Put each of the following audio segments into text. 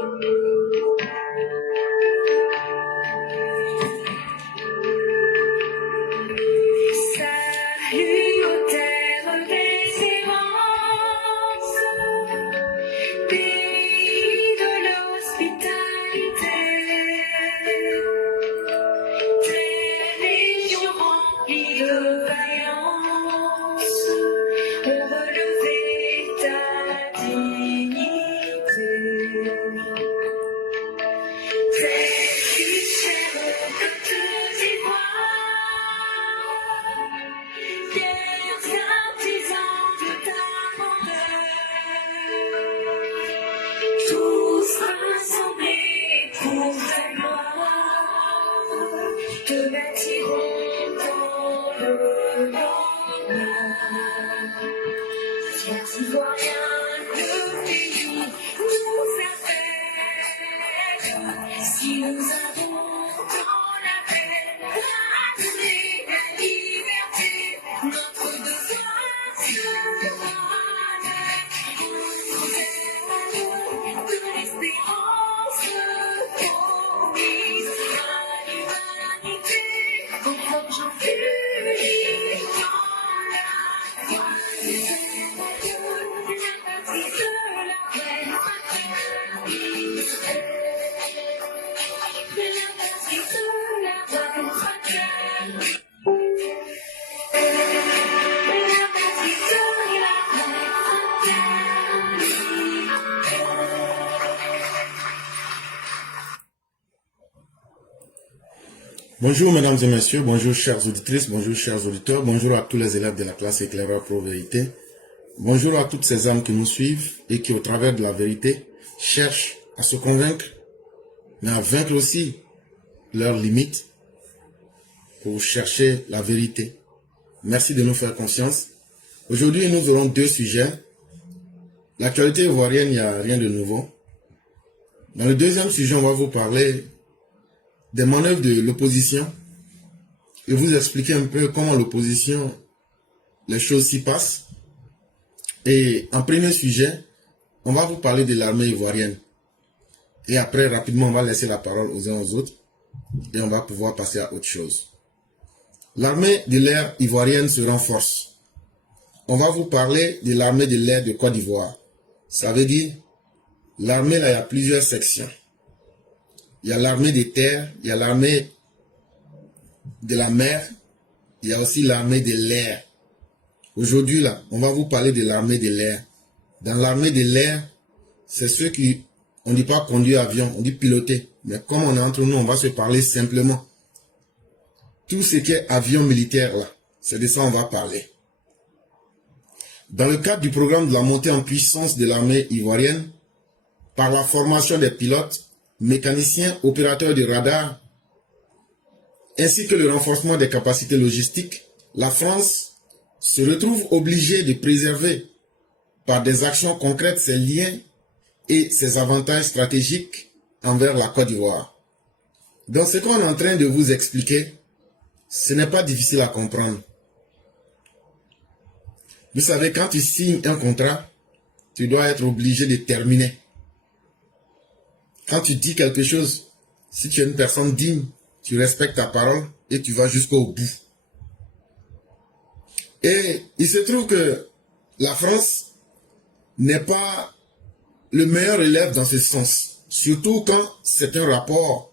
Salut aux terres d'espérance, pays de l'hospitalité, des légions remplies de vaillance ont relevé ta dignité. Tes fichères de fiers artisans de ta grandeur, tous rassemblés pour ta gloire, te bâtiront dans le lendemain. Fiers Ivoiriens, le pays nous appelle, si nous avons dans la paix, la liberté, notre devoir de l'espérance promise à l'humanité, en forgeant fuir dans la voie de la patrie de la reine fraternité, de la patrie de la reine fraternité. Bonjour mesdames et messieurs, bonjour chères auditrices, bonjour chers auditeurs, bonjour à tous les élèves de la classe Éclaireur Pro Vérité. Bonjour à toutes ces âmes qui nous suivent et qui au travers de la vérité cherchent à se convaincre, mais à vaincre aussi leurs limites pour chercher la vérité. Merci de nous faire confiance. Aujourd'hui, nous aurons deux sujets. L'actualité ivoirienne, il n'y a rien de nouveau. Dans le deuxième sujet, on va vous parler des manœuvres de l'opposition et vous expliquer un peu comment l'opposition, les choses s'y passent. Et en premier sujet, on va vous parler de l'armée ivoirienne. Et après, rapidement, on va laisser la parole aux uns aux autres et on va pouvoir passer à autre chose. L'armée de l'air ivoirienne se renforce. On va vous parler de l'armée de l'air de Côte d'Ivoire. Ça veut dire, l'armée là, il y a plusieurs sections. Il y a l'armée des terres, il y a l'armée de la mer, il y a aussi l'armée de l'air. Aujourd'hui, là, on va vous parler de l'armée de l'air. Dans l'armée de l'air, c'est ceux qui, on ne dit pas conduire avion, on dit piloter. Mais comme on est entre nous, on va se parler simplement. Tout ce qui est avion militaire, là, c'est de ça qu'on va parler. Dans le cadre du programme de la montée en puissance de l'armée ivoirienne, par la formation des pilotes, mécaniciens, opérateurs de radar, ainsi que le renforcement des capacités logistiques, la France se retrouve obligée de préserver par des actions concrètes ses liens et ses avantages stratégiques envers la Côte d'Ivoire. Dans ce qu'on est en train de vous expliquer, ce n'est pas difficile à comprendre. Vous savez, quand tu signes un contrat, tu dois être obligé de terminer. Quand tu dis quelque chose, si tu es une personne digne, tu respectes ta parole et tu vas jusqu'au bout. Et il se trouve que la France n'est pas le meilleur élève dans ce sens. Surtout quand c'est un rapport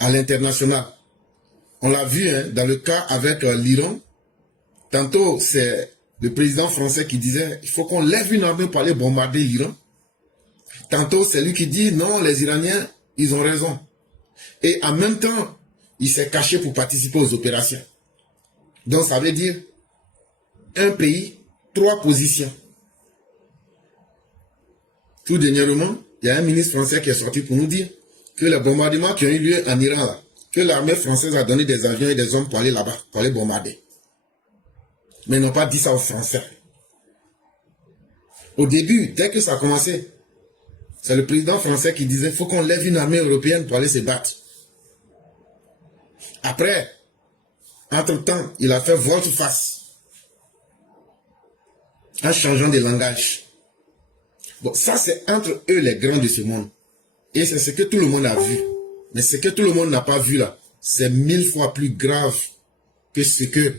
à l'international. On l'a vu dans le cas avec l'Iran. Tantôt, c'est le président français qui disait il faut qu'on lève une armée pour aller bombarder l'Iran. Tantôt, c'est lui qui dit non, les Iraniens, ils ont raison. Et en même temps, il s'est caché pour participer aux opérations. Donc, ça veut dire un pays, trois positions. Tout dernièrement, il y a un ministre français qui est sorti pour nous dire que les bombardements qui ont eu lieu en Iran, là, que l'armée française a donné des avions et des hommes pour aller là-bas, pour aller bombarder. Mais ils n'ont pas dit ça aux Français. Au début, dès que ça a commencé, c'est le président français qui disait qu'il faut qu'on lève une armée européenne pour aller se battre. Après, entre-temps, il a fait volte-face en changeant de langage. Bon, ça c'est entre eux les grands de ce monde. Et c'est ce que tout le monde a vu. Mais ce que tout le monde n'a pas vu là, c'est 1000 fois plus grave que ce que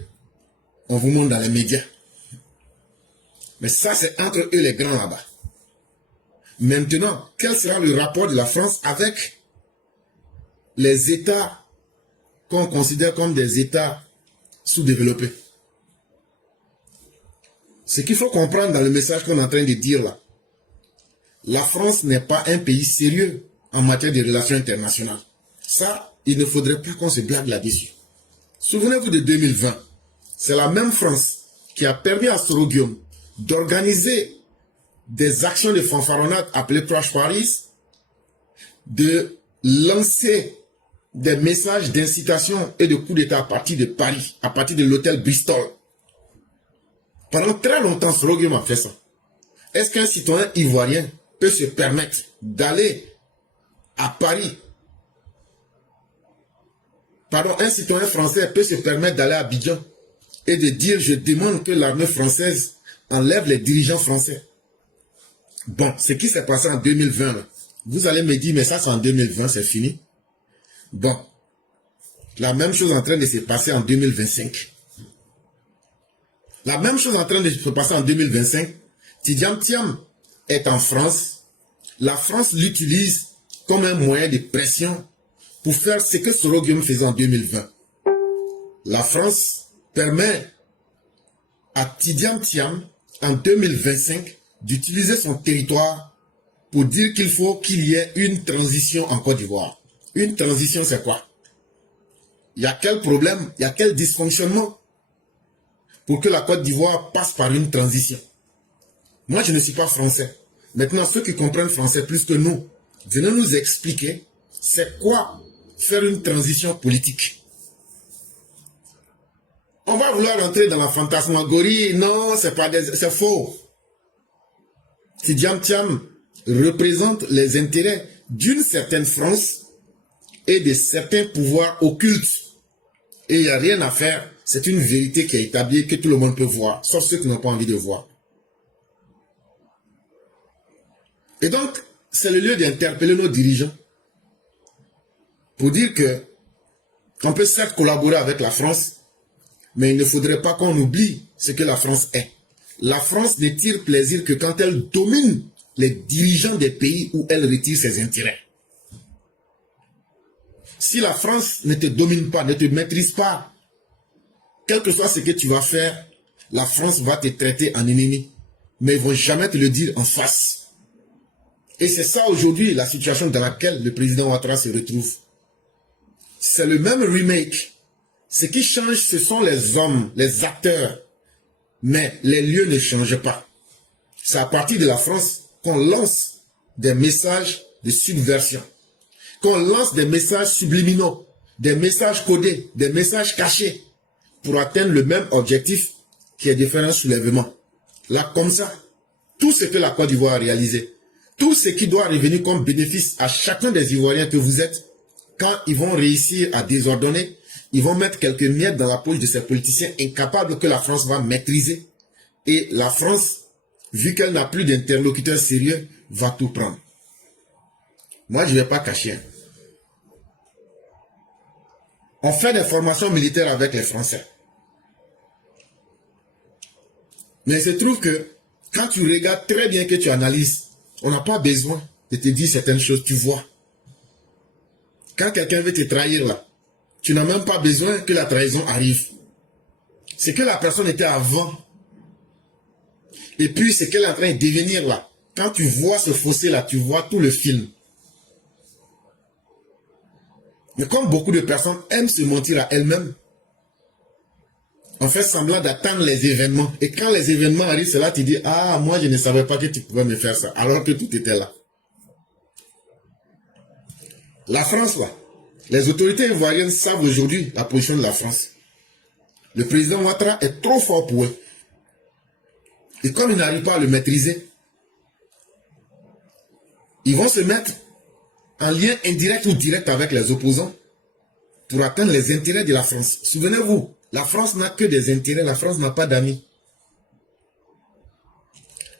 on vous montre dans les médias. Mais ça, c'est entre eux les grands là-bas. Maintenant, quel sera le rapport de la France avec les États qu'on considère comme des États sous-développés? Ce qu'il faut comprendre dans le message qu'on est en train de dire là, la France n'est pas un pays sérieux en matière de relations internationales. Ça, il ne faudrait pas qu'on se blague là-dessus. Souvenez-vous de 2020. C'est la même France qui a permis à Soro Guillaume d'organiser des actions de fanfaronnade appelées Crash Paris, de lancer des messages d'incitation et de coup d'État à partir de Paris, à partir de l'hôtel Bristol. Pendant très longtemps, Soro Guillaume a fait ça. Est-ce qu'un citoyen ivoirien peut se permettre d'aller à Paris? Pardon, un citoyen français peut se permettre d'aller à Abidjan et de dire: je demande que l'armée française enlève les dirigeants français. Bon, ce qui s'est passé en 2020, là, vous allez me dire, mais ça c'est en 2020, c'est fini. Bon, la même chose est en train de se passer en 2025. La même chose est en train de se passer en 2025. Tidjam Thiam est en France. La France l'utilise comme un moyen de pression pour faire ce que Soro Guillaume faisait en 2020. La France permet à Tidjam Thiam en 2025 d'utiliser son territoire pour dire qu'il faut qu'il y ait une transition en Côte d'Ivoire. Une transition, c'est quoi? Il y a quel problème? Il y a quel dysfonctionnement pour que la Côte d'Ivoire passe par une transition? Moi, je ne suis pas français. Maintenant, ceux qui comprennent français plus que nous, venez nous expliquer c'est quoi faire une transition politique. On va vouloir entrer dans la fantasmagorie. Non, c'est faux. Tidjam Thiam représente les intérêts d'une certaine France et de certains pouvoirs occultes. Et il n'y a rien à faire. C'est une vérité qui est établie, que tout le monde peut voir, sauf ceux qui n'ont pas envie de voir. Et donc, c'est le lieu d'interpeller nos dirigeants pour dire que on peut certes collaborer avec la France, mais il ne faudrait pas qu'on oublie ce que la France est. La France ne tire plaisir que quand elle domine les dirigeants des pays où elle retire ses intérêts. Si la France ne te domine pas, ne te maîtrise pas, quel que soit ce que tu vas faire, la France va te traiter en ennemi. Mais ils ne vont jamais te le dire en face. Et c'est ça aujourd'hui la situation dans laquelle le président Ouattara se retrouve. C'est le même remake. Ce qui change, ce sont les hommes, les acteurs. Mais les lieux ne changent pas. C'est à partir de la France qu'on lance des messages de subversion. Qu'on lance des messages subliminaux, des messages codés, des messages cachés pour atteindre le même objectif qui est de faire un soulèvement. Là, comme ça, tout ce que la Côte d'Ivoire a réalisé, tout ce qui doit revenir comme bénéfice à chacun des Ivoiriens que vous êtes, quand ils vont réussir à désordonner, ils vont mettre quelques miettes dans la poche de ces politiciens incapables que la France va maîtriser. Et la France, vu qu'elle n'a plus d'interlocuteurs sérieux, va tout prendre. Moi, je ne vais pas cacher. On fait des formations militaires avec les Français. Mais il se trouve que quand tu regardes très bien, que tu analyses, on n'a pas besoin de te dire certaines choses, tu vois. Quand quelqu'un veut te trahir là, tu n'as même pas besoin que la trahison arrive. C'est que la personne était avant. Et puis c'est qu'elle est en train de devenir là. Quand tu vois ce fossé là, tu vois tout le film. Mais comme beaucoup de personnes aiment se mentir à elles-mêmes, on fait semblant d'attendre les événements. Et quand les événements arrivent, c'est là que tu dis, ah, moi je ne savais pas que tu pouvais me faire ça, alors que tout était là. La France là, les autorités ivoiriennes savent aujourd'hui la position de la France. Le président Ouattara est trop fort pour eux. Et comme ils n'arrivent pas à le maîtriser, ils vont se mettre en lien indirect ou direct avec les opposants pour atteindre les intérêts de la France. Souvenez-vous, la France n'a que des intérêts, la France n'a pas d'amis.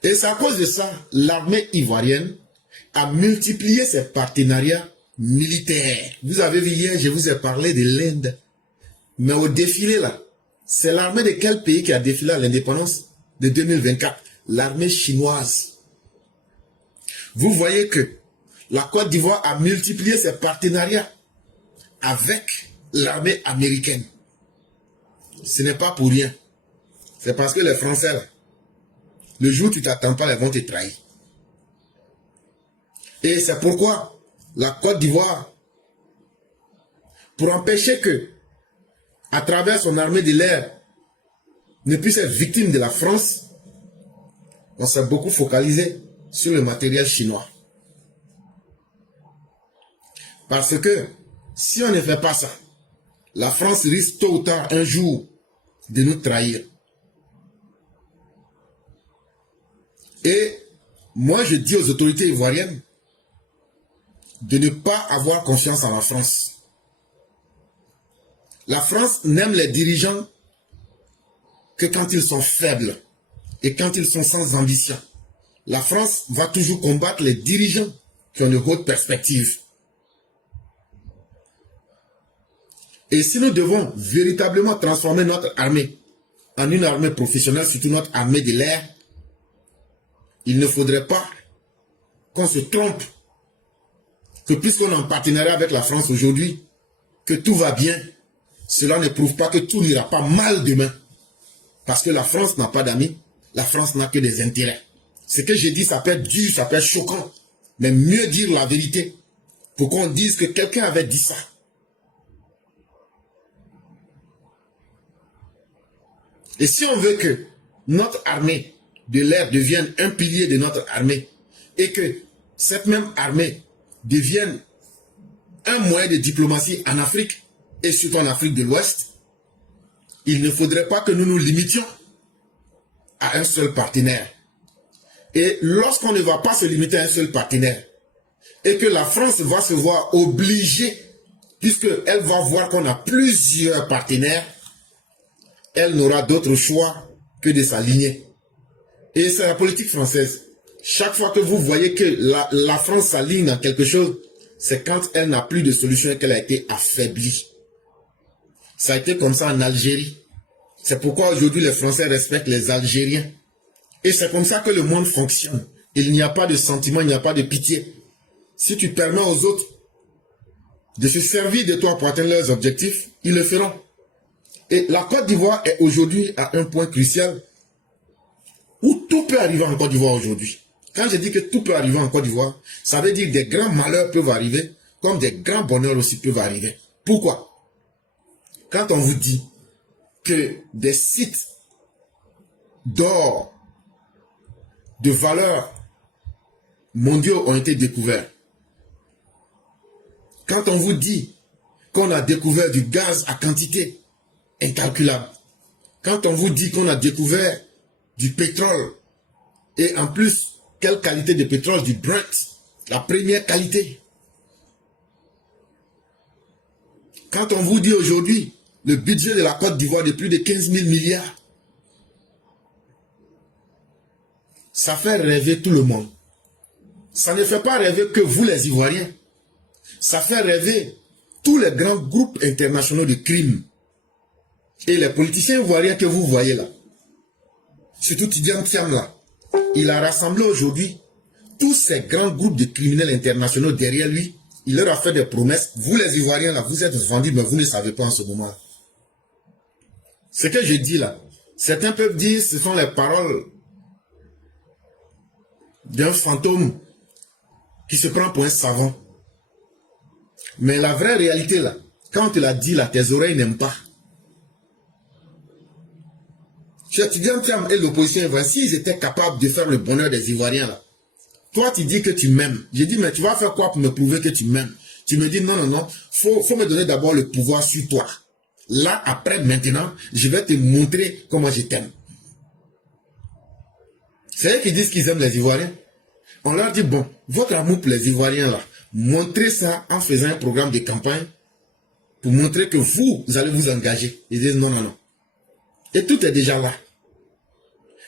Et c'est à cause de ça, l'armée ivoirienne à multiplier ses partenariats militaires. Vous avez vu hier, je vous ai parlé de l'Inde. Mais au défilé là, c'est l'armée de quel pays qui a défilé à l'indépendance de 2024? L'armée chinoise. Vous voyez que la Côte d'Ivoire a multiplié ses partenariats avec l'armée américaine. Ce n'est pas pour rien. C'est parce que les Français, là, le jour où tu ne t'attends pas, ils vont te trahir. Et c'est pourquoi la Côte d'Ivoire, pour empêcher que, à travers son armée de l'air, ne puisse être victime de la France, on s'est beaucoup focalisé sur le matériel chinois. Parce que, si on ne fait pas ça, la France risque tôt ou tard, un jour, de nous trahir. Et moi, je dis aux autorités ivoiriennes de ne pas avoir confiance en la France. La France n'aime les dirigeants que quand ils sont faibles et quand ils sont sans ambition. La France va toujours combattre les dirigeants qui ont de hautes perspectives. Et si nous devons véritablement transformer notre armée en une armée professionnelle, surtout notre armée de l'air, il ne faudrait pas qu'on se trompe que puisqu'on est en partenariat avec la France aujourd'hui, que tout va bien. Cela ne prouve pas que tout n'ira pas mal demain. Parce que la France n'a pas d'amis, la France n'a que des intérêts. Ce que j'ai dit, ça peut être dur, ça peut être choquant. Mais mieux dire la vérité pour qu'on dise que quelqu'un avait dit ça. Et si on veut que notre armée de l'air devienne un pilier de notre armée et que cette même armée devienne un moyen de diplomatie en Afrique et surtout en Afrique de l'Ouest, il ne faudrait pas que nous nous limitions à un seul partenaire. Et lorsqu'on ne va pas se limiter à un seul partenaire et que la France va se voir obligée, puisqu'elle va voir qu'on a plusieurs partenaires, elle n'aura d'autre choix que de s'aligner. Et c'est la politique française. Chaque fois que vous voyez que la France s'aligne dans quelque chose, c'est quand elle n'a plus de solution et qu'elle a été affaiblie. Ça a été comme ça en Algérie. C'est pourquoi aujourd'hui les Français respectent les Algériens. Et c'est comme ça que le monde fonctionne. Il n'y a pas de sentiment, il n'y a pas de pitié. Si tu permets aux autres de se servir de toi pour atteindre leurs objectifs, ils le feront. Et la Côte d'Ivoire est aujourd'hui à un point crucial où tout peut arriver en Côte d'Ivoire aujourd'hui. Quand je dis que tout peut arriver en Côte d'Ivoire, ça veut dire que des grands malheurs peuvent arriver, comme des grands bonheurs aussi peuvent arriver. Pourquoi? Quand on vous dit que des sites d'or de valeur mondiaux ont été découverts, quand on vous dit qu'on a découvert du gaz à quantité incalculable, quand on vous dit qu'on a découvert du pétrole, et en plus, quelle qualité de pétrole? Du Brent, la première qualité. Quand on vous dit aujourd'hui le budget de la Côte d'Ivoire de plus de 15 000 milliards, ça fait rêver tout le monde. Ça ne fait pas rêver que vous les Ivoiriens. Ça fait rêver tous les grands groupes internationaux de crimes. Et les politiciens ivoiriens que vous voyez là, surtout Tidjane Thiam là, il a rassemblé aujourd'hui tous ces grands groupes de criminels internationaux derrière lui. Il leur a fait des promesses. Vous les Ivoiriens là, vous êtes vendus, mais vous ne savez pas en ce moment. Ce que je dis là, certains peuvent dire ce sont les paroles d'un fantôme qui se prend pour un savant. Mais la vraie réalité là, quand on te l'a dit là, tes oreilles n'aiment pas. Chez Tidjane Thiam et l'opposition ivoirienne, s'ils étaient capables de faire le bonheur des Ivoiriens là, toi tu dis que tu m'aimes. J'ai dit mais tu vas faire quoi pour me prouver que tu m'aimes? Tu me dis non, non, non, faut me donner d'abord le pouvoir sur toi. Là, après, maintenant, je vais te montrer comment je t'aime. C'est eux qui disent qu'ils aiment les Ivoiriens. On leur dit, bon, votre amour pour les Ivoiriens, là, montrez ça en faisant un programme de campagne pour montrer que vous allez vous engager. Ils disent, non, non, non. Et tout est déjà là.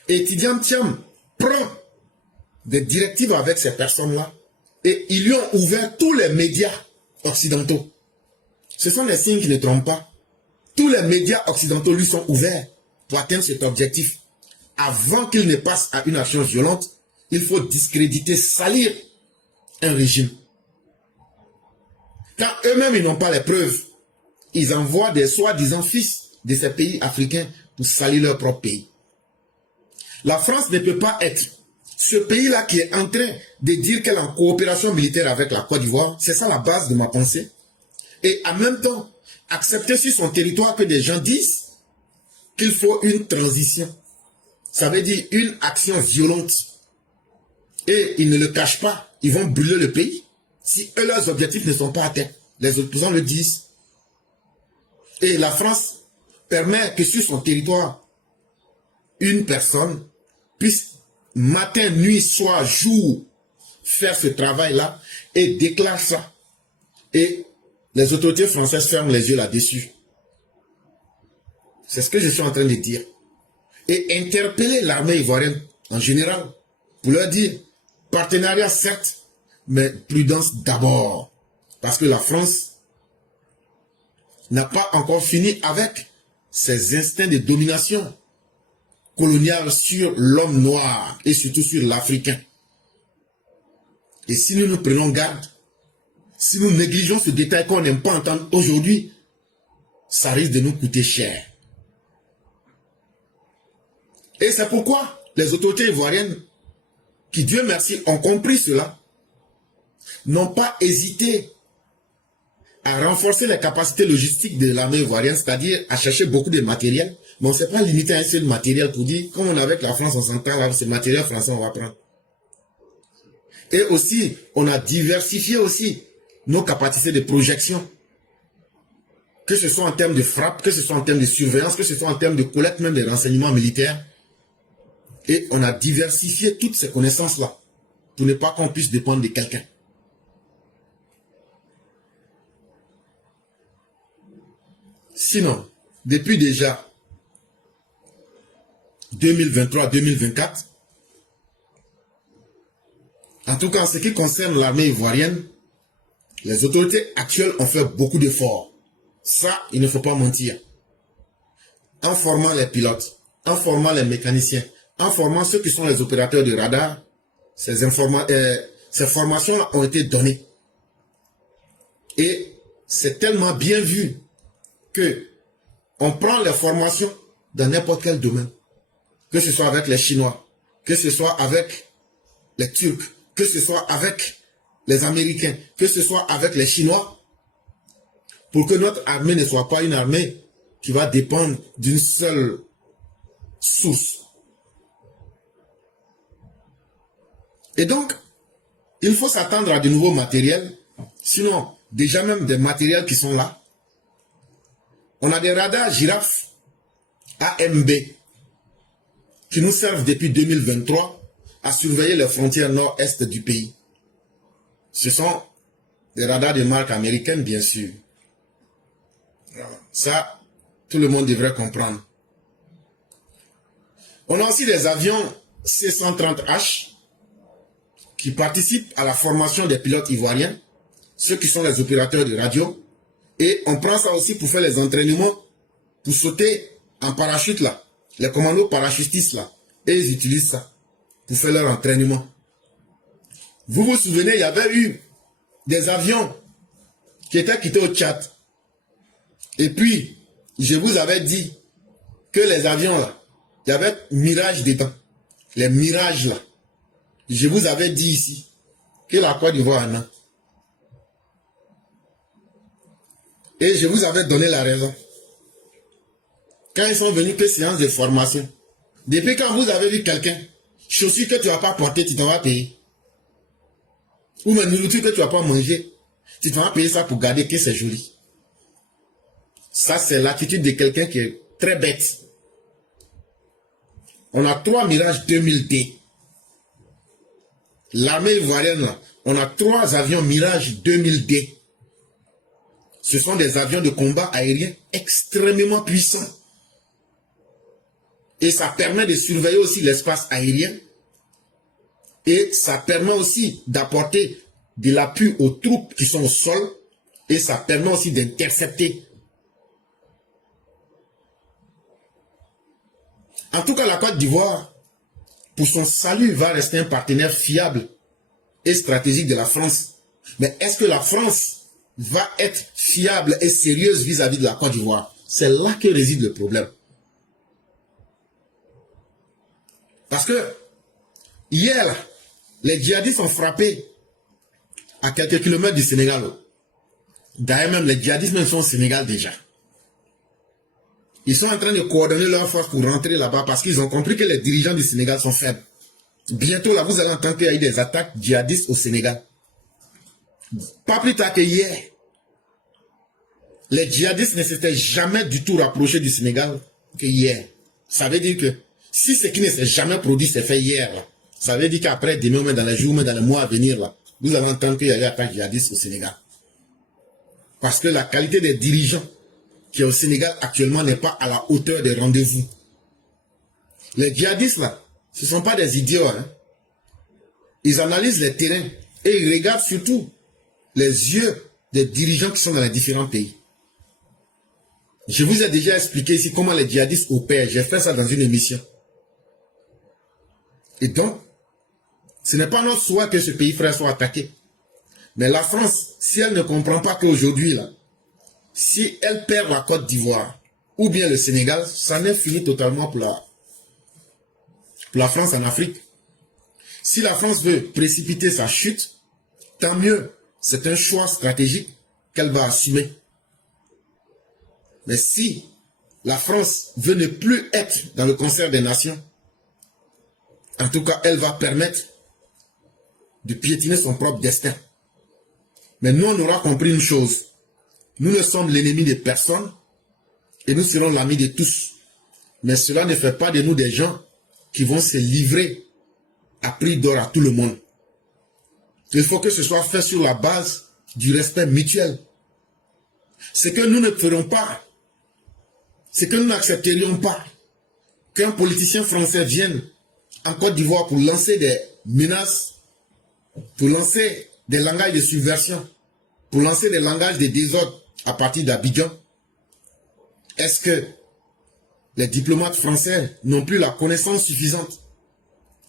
Et Tidjane Thiam prend des directives avec ces personnes-là Et ils lui ont ouvert tous les médias occidentaux. Ce sont des signes qui ne trompent pas. Tous les médias occidentaux lui sont ouverts pour atteindre cet objectif. Avant qu'il ne passe à une action violente, il faut discréditer, salir un régime. Quand eux-mêmes ils n'ont pas les preuves, ils envoient des soi-disant fils de ces pays africains pour salir leur propre pays. La France ne peut pas être ce pays-là qui est en train de dire qu'elle est en coopération militaire avec la Côte d'Ivoire. C'est ça la base de ma pensée. Et en même temps, accepter sur son territoire que des gens disent qu'il faut une transition. Ça veut dire une action violente. Et ils ne le cachent pas. Ils vont brûler le pays. Si eux, leurs objectifs ne sont pas atteints. Les opposants le disent. Et la France permet que sur son territoire, une personne puisse matin, nuit, soir, jour, faire ce travail-là et déclare ça. Et les autorités françaises ferment les yeux là-dessus. C'est ce que je suis en train de dire. Et interpeller l'armée ivoirienne en général pour leur dire partenariat certes, mais prudence d'abord. Parce que la France n'a pas encore fini avec ses instincts de domination coloniale sur l'homme noir et surtout sur l'Africain. Et si nous nous prenons garde, si nous négligeons ce détail qu'on n'aime pas entendre aujourd'hui, ça risque de nous coûter cher. Et c'est pourquoi les autorités ivoiriennes, qui Dieu merci ont compris cela, n'ont pas hésité à renforcer les capacités logistiques de l'armée ivoirienne, c'est-à-dire à chercher beaucoup de matériel. Mais on ne s'est pas limité à un seul matériel pour dire, comme on est avec la France, on s'entend là, ce matériel français, on va prendre. Et aussi, on a diversifié aussi nos capacités de projection. Que ce soit en termes de frappe, que ce soit en termes de surveillance, que ce soit en termes de collecte même des renseignements militaires. Et on a diversifié toutes ces connaissances-là pour ne pas qu'on puisse dépendre de quelqu'un. Sinon, depuis déjà 2023-2024, en tout cas en ce qui concerne l'armée ivoirienne, les autorités actuelles ont fait beaucoup d'efforts. Ça, il ne faut pas mentir. En formant les pilotes, en formant les mécaniciens, en formant ceux qui sont les opérateurs de radar, ces formations-là ont été données. Et c'est tellement bien vu que on prend les formations dans n'importe quel domaine. Que ce soit avec les Chinois, que ce soit avec les Turcs, que ce soit avec les Américains, que ce soit avec les Chinois, pour que notre armée ne soit pas une armée qui va dépendre d'une seule source. Et donc, il faut s'attendre à de nouveaux matériels, sinon déjà même des matériels qui sont là. On a des radars girafes AMB qui nous servent depuis 2023 à surveiller les frontières nord-est du pays. Ce sont des radars de marque américaine, bien sûr. Ça, tout le monde devrait comprendre. On a aussi des avions C-130H qui participent à la formation des pilotes ivoiriens, ceux qui sont les opérateurs de radio. Et on prend ça aussi pour faire les entraînements, pour sauter en parachute là. Les commandos parachutistes là. Et ils utilisent ça pour faire leur entraînement. Vous vous souvenez, il y avait eu des avions qui étaient quittés au Tchad. Et puis, je vous avais dit que les avions là, il y avait Mirage dedans. Les Mirages là. Je vous avais dit ici que la Côte d'Ivoire en a. Et je vous avais donné la raison. Quand ils sont venus, que séance de formation. Depuis quand vous avez vu quelqu'un, chaussures que tu ne vas pas porter, tu t'en vas payer. Ou même nourriture que tu ne vas pas manger, tu t'en vas payer ça pour garder que c'est joli. Ça, c'est l'attitude de quelqu'un qui est très bête. On a 3 Mirage 2000D. L'armée ivoirienne, là, on a 3 avions Mirage 2000D. Ce sont des avions de combat aérien extrêmement puissants. Et ça permet de surveiller aussi l'espace aérien. Et ça permet aussi d'apporter de l'appui aux troupes qui sont au sol et ça permet aussi d'intercepter. En tout cas, la Côte d'Ivoire, pour son salut, va rester un partenaire fiable et stratégique de la France. Mais est-ce que la France va être fiable et sérieuse vis-à-vis de la Côte d'Ivoire? C'est là que réside le problème. Parce que hier, les djihadistes ont frappé à quelques kilomètres du Sénégal. D'ailleurs, même les djihadistes même sont au Sénégal déjà. Ils sont en train de coordonner leurs forces pour rentrer là-bas parce qu'ils ont compris que les dirigeants du Sénégal sont faibles. Bientôt, là, vous allez entendre qu'il y a eu des attaques djihadistes au Sénégal. Pas plus tard que hier, les djihadistes ne s'étaient jamais du tout rapprochés du Sénégal que hier. Ça veut dire que si ce qui ne s'est jamais produit s'est fait hier, là, ça veut dire qu'après, demain, mais dans les jours, mais dans les mois à venir, là, vous allez entendre qu'il y a eu attaque djihadiste au Sénégal. Parce que la qualité des dirigeants qui est au Sénégal actuellement n'est pas à la hauteur des rendez-vous. Les djihadistes, là, ce ne sont pas des idiots. Hein. Ils analysent les terrains et ils regardent surtout les yeux des dirigeants qui sont dans les différents pays. Je vous ai déjà expliqué ici comment les djihadistes opèrent. J'ai fait ça dans une émission. Et donc, ce n'est pas notre souhait que ce pays frère soit attaqué. Mais la France, si elle ne comprend pas qu'aujourd'hui, là, si elle perd la Côte d'Ivoire ou bien le Sénégal, ça n'est fini totalement pour la France en Afrique. Si la France veut précipiter sa chute, tant mieux. C'est un choix stratégique qu'elle va assumer. Mais si la France veut ne plus être dans le concert des nations, en tout cas, elle va permettre de piétiner son propre destin. Mais nous, on aura compris une chose. Nous ne sommes l'ennemi de personne et nous serons l'ami de tous. Mais cela ne fait pas de nous des gens qui vont se livrer à prix d'or à tout le monde. Il faut que ce soit fait sur la base du respect mutuel. Ce que nous ne ferons pas, ce que nous n'accepterions pas, qu'un politicien français vienne en Côte d'Ivoire pour lancer des menaces, pour lancer des langages de subversion, pour lancer des langages de désordre à partir d'Abidjan. Est-ce que les diplomates français n'ont plus la connaissance suffisante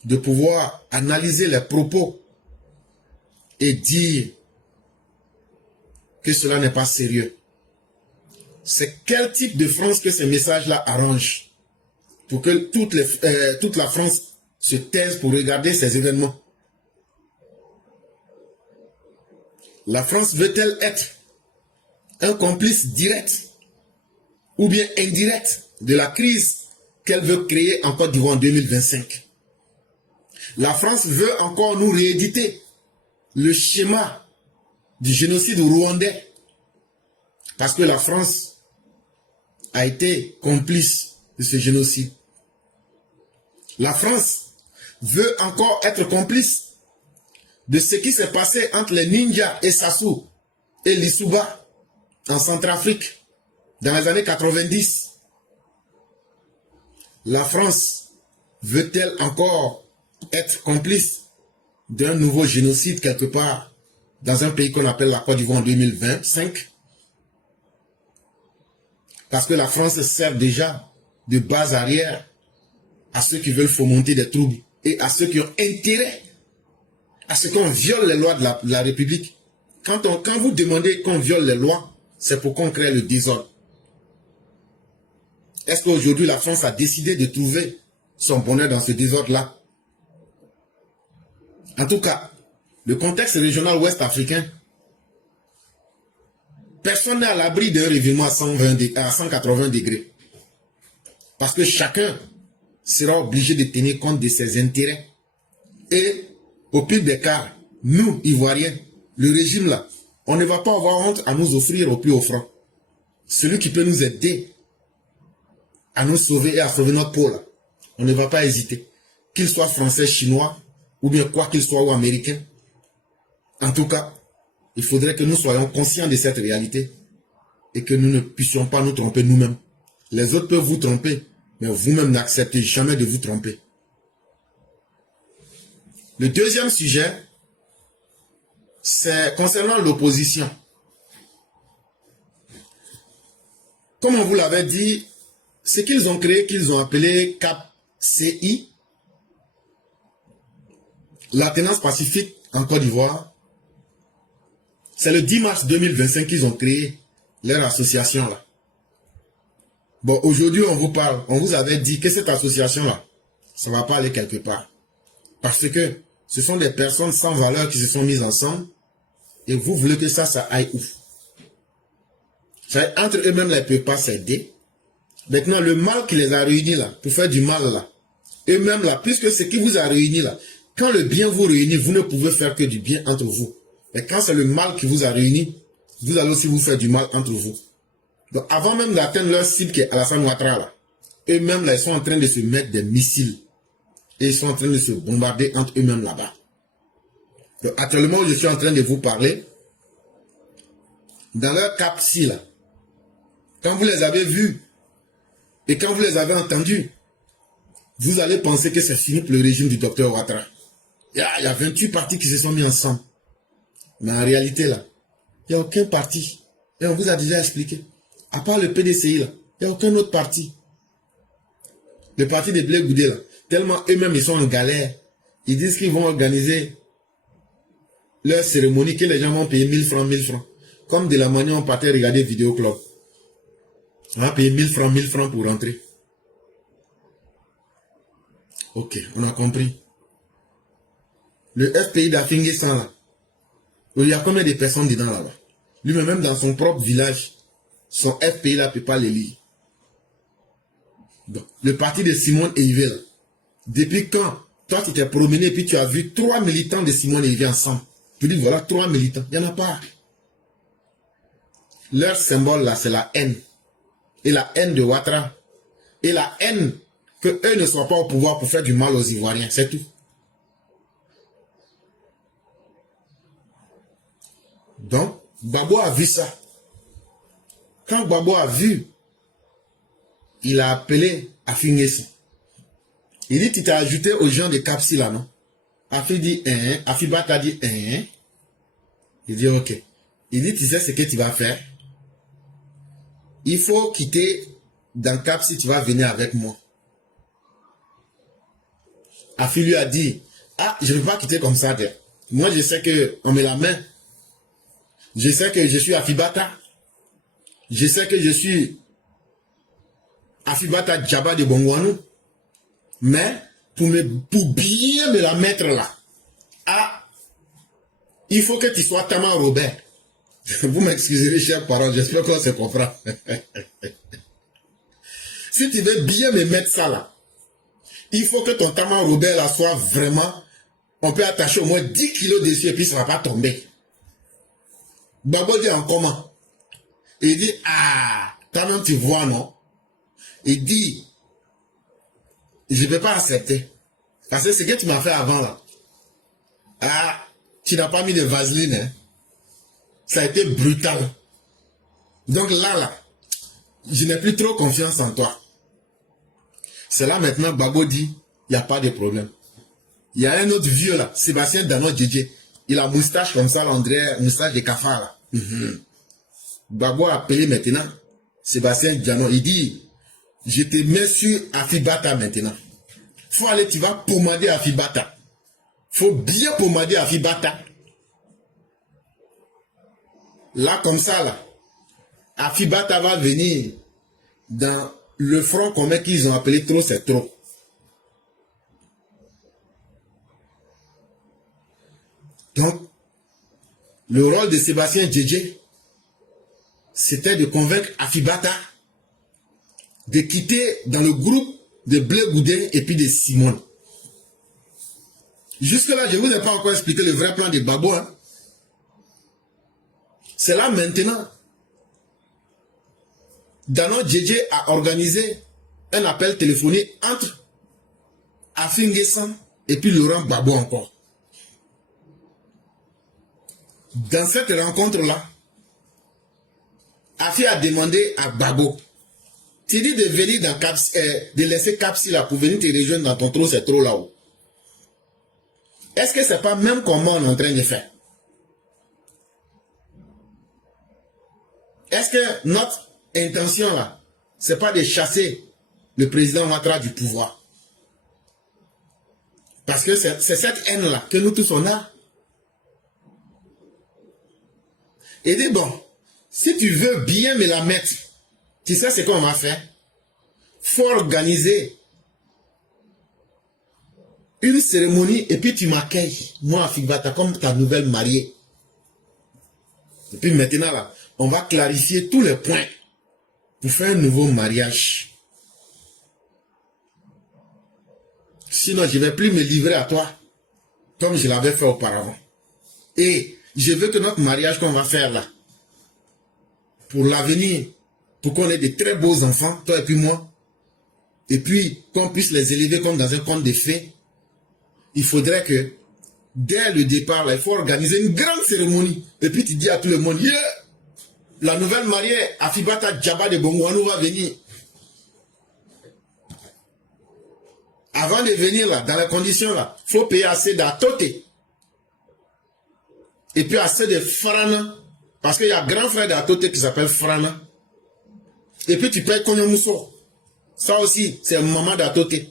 de pouvoir analyser les propos et dire que cela n'est pas sérieux? C'est quel type de France que ces messages-là arrangent pour que toute la France se taise pour regarder ces événements? La France veut-elle être un complice direct ou bien indirect de la crise qu'elle veut créer en Côte d'Ivoire en 2025? La France veut encore nous rééditer le schéma du génocide rwandais parce que la France a été complice de ce génocide. La France veut encore être complice de ce qui s'est passé entre les ninjas et Sassou et Lissouba en Centrafrique dans les années 90. La France veut-elle encore être complice d'un nouveau génocide quelque part dans un pays qu'on appelle la Côte d'Ivoire en 2025? Parce que la France sert déjà de base arrière à ceux qui veulent fomenter des troubles et à ceux qui ont intérêt à ce qu'on viole les lois de la République. Quand vous demandez qu'on viole les lois, c'est pour qu'on crée le désordre. Est-ce qu'aujourd'hui la France a décidé de trouver son bonheur dans ce désordre-là? En tout cas, le contexte régional ouest africain, personne n'est à l'abri d'un revirement à 180 degrés. Parce que chacun sera obligé de tenir compte de ses intérêts. Et au pire des cas, nous, Ivoiriens, le régime là, on ne va pas avoir honte à nous offrir au plus offrant. Celui qui peut nous aider à nous sauver et à sauver notre peau là, on ne va pas hésiter. Qu'il soit français, chinois, ou bien quoi qu'il soit, ou américain. En tout cas, il faudrait que nous soyons conscients de cette réalité et que nous ne puissions pas nous tromper nous-mêmes. Les autres peuvent vous tromper, mais vous-même n'acceptez jamais de vous tromper. Le deuxième sujet, c'est concernant l'opposition. Comme on vous l'avait dit, ce qu'ils ont créé, qu'ils ont appelé CAPCI, l'Alternance pacifique en Côte d'Ivoire, c'est le 10 mars 2025 qu'ils ont créé leur association là. Bon, aujourd'hui on vous parle, on vous avait dit que cette association là, ça ne va pas aller quelque part. Parce que ce sont des personnes sans valeur qui se sont mises ensemble et vous voulez que ça aille ouf. Entre eux-mêmes, ils ne peuvent pas s'aider. Maintenant, le mal qui les a réunis là, pour faire du mal là, eux-mêmes là, puisque ce qui vous a réunis là, quand le bien vous réunit, vous ne pouvez faire que du bien entre vous. Mais quand c'est le mal qui vous a réunis, vous allez aussi vous faire du mal entre vous. Donc, avant même d'atteindre leur cible qui est Alassane Ouattara là, eux-mêmes là, ils sont en train de se mettre des missiles. Et ils sont en train de se bombarder entre eux-mêmes là-bas. Donc, actuellement, je suis en train de vous parler, dans leur CAPCI là, quand vous les avez vus, et quand vous les avez entendus, vous allez penser que c'est fini pour le régime du docteur Ouattara. Il y a 28 partis qui se sont mis ensemble. Mais en réalité, là, il n'y a aucun parti. Et on vous a déjà expliqué. À part le PDCI, là, il n'y a aucun autre parti. Le parti de Blé Goudé, là, tellement eux-mêmes, ils sont en galère. Ils disent qu'ils vont organiser leur cérémonie, que les gens vont payer 1000 francs, 1000 francs. Comme de la manière, on partait regarder Vidéo Club. On va payer 1000 francs pour rentrer. Ok, on a compris. Le FPI d'Afinguessan, là, il y a combien de personnes dedans là-bas? Lui-même, dans son propre village, son FPI là ne peut pas les lire. Donc, le parti de Simone Eivé, là, depuis quand toi tu t'es promené et puis tu as vu 3 militants de Simone Eivé ensemble? Tu dis voilà 3 militants, il n'y en a pas. Leur symbole là, c'est la haine. Et la haine de Ouattara. Et la haine que eux ne soient pas au pouvoir pour faire du mal aux Ivoiriens, c'est tout. Donc, Gbagbo a vu ça. Quand Gbagbo a vu, il a appelé Afinguessan. Il dit, tu t'es ajouté aux gens de CAPCI là, non? Afi dit, Afibata dit, Il dit, ok. Il dit, tu sais ce que tu vas faire? Il faut quitter dans CAPCI, tu vas venir avec moi. Afi lui a dit, ah, je ne vais pas quitter comme ça. Moi, je sais qu'on met la main. Je sais que je suis Afibata. Je sais que je suis Afibata Djaba de Bongwanou. Mais pour bien me la mettre là, ah, il faut que tu sois Tama Robert. Vous m'excuserez, chers parents, j'espère qu'on se comprend. Si tu veux bien me mettre ça là, il faut que ton Tama Robert là soit vraiment, on peut attacher au moins 10 kilos dessus et puis ça ne va pas tomber. Gbagbo dit en comment? Il dit, ah, toi-même tu vois, non? Il dit, je ne vais pas accepter. Parce que ce que tu m'as fait avant là, ah, tu n'as pas mis de vaseline, hein? Ça a été brutal. Donc là, je n'ai plus trop confiance en toi. C'est là maintenant, Gbagbo dit, il n'y a pas de problème. Il y a un autre vieux là, Sébastien Dano Djedje. Il a moustache comme ça, André, moustache de cafard là. Gbagbo a appelé maintenant Sébastien Dano. Il dit, je te mets sur Afibata maintenant. Faut aller, tu vas pommader Afibata. Faut bien pommader Afibata. Là, comme ça, là, Afibata va venir dans le front commun qu'ils ont appelé trop, c'est trop. Donc, le rôle de Sébastien Djedje, c'était de convaincre Afibata de quitter dans le groupe de Blé Goudé et puis de Simone. Jusque-là, je ne vous ai pas encore expliqué le vrai plan de Gbagbo. Hein. C'est là maintenant. Dano Djedje a organisé un appel téléphonique entre Afinguessan et puis Laurent Gbagbo encore. Dans cette rencontre-là, Afi a demandé à Gbagbo, tu dis de venir dans CAPCI, de laisser CAPCI là pour venir te rejoindre dans ton trou, c'est trop là-haut. Est-ce que c'est pas même comment on est en train de faire? Est-ce que notre intention là, c'est pas de chasser le président Ouattara du pouvoir? Parce que c'est cette haine-là que nous tous on a. Et dit, bon, si tu veux bien me la mettre, tu sais ce qu'on va faire? Faut organiser une cérémonie et puis tu m'accueilles, moi, Afigbata, comme ta nouvelle mariée. Et puis maintenant, là, on va clarifier tous les points pour faire un nouveau mariage. Sinon, je ne vais plus me livrer à toi comme je l'avais fait auparavant. Et je veux que notre mariage qu'on va faire là, pour l'avenir, pour qu'on ait de très beaux enfants, toi et puis moi, et puis qu'on puisse les élever comme dans un conte de fées, il faudrait que, dès le départ, là, il faut organiser une grande cérémonie. Et puis tu dis à tout le monde, yeah, la nouvelle mariée, Afibata Djaba de Bongouanou va venir. Avant de venir là, dans les conditions là, il faut payer assez d'atoté. Et puis assez de frana. Parce qu'il y a un grand frère d'atoté qui s'appelle frana. Et puis tu payes Konyomuso. Ça aussi, c'est un moment d'atoté.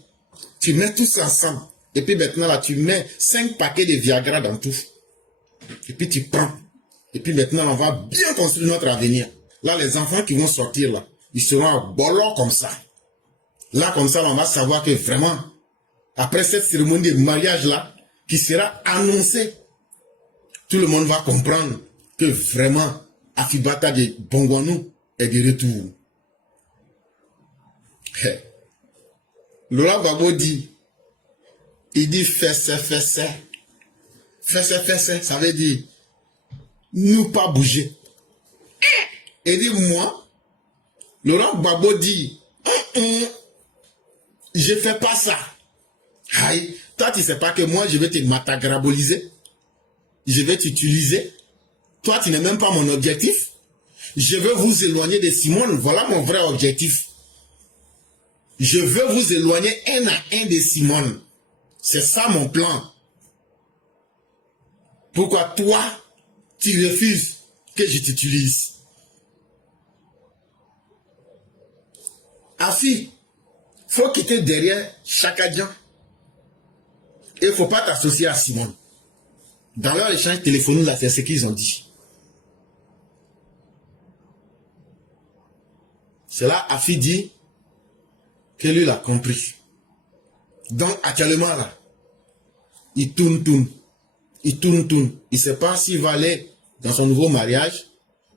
Tu mets tout ça ensemble. Et puis maintenant là, tu mets 5 paquets de Viagra dans tout. Et puis tu prends. Et puis maintenant, on va bien construire notre avenir. Là, les enfants qui vont sortir là, ils seront à bolo comme ça. Là, comme ça, on va savoir que vraiment, après cette cérémonie de mariage là, qui sera annoncée, tout le monde va comprendre que vraiment, Afibata de Bongouanou est de retour. Hey. Laurent Gbagbo dit, il dit fessé, ça veut dire nous pas bouger. Et dit moi, Laurent Gbagbo dit, je fais pas ça. Aïe, toi tu sais pas que moi je vais te matagraboliser, je vais t'utiliser. Toi tu n'es même pas mon objectif. Je veux vous éloigner de Simone, voilà mon vrai objectif. Je veux vous éloigner un à un de Simone. C'est ça mon plan. Pourquoi toi, tu refuses que je t'utilise? Afi, faut quitter derrière Chakadjan. Et il ne faut pas t'associer à Simone. Dans leur échange téléphonique, là, c'est ce qu'ils ont dit. C'est là, Afi dit que lui l'a compris. Donc, actuellement, là, il tourne. Il tourne. Il ne sait pas s'il va aller dans son nouveau mariage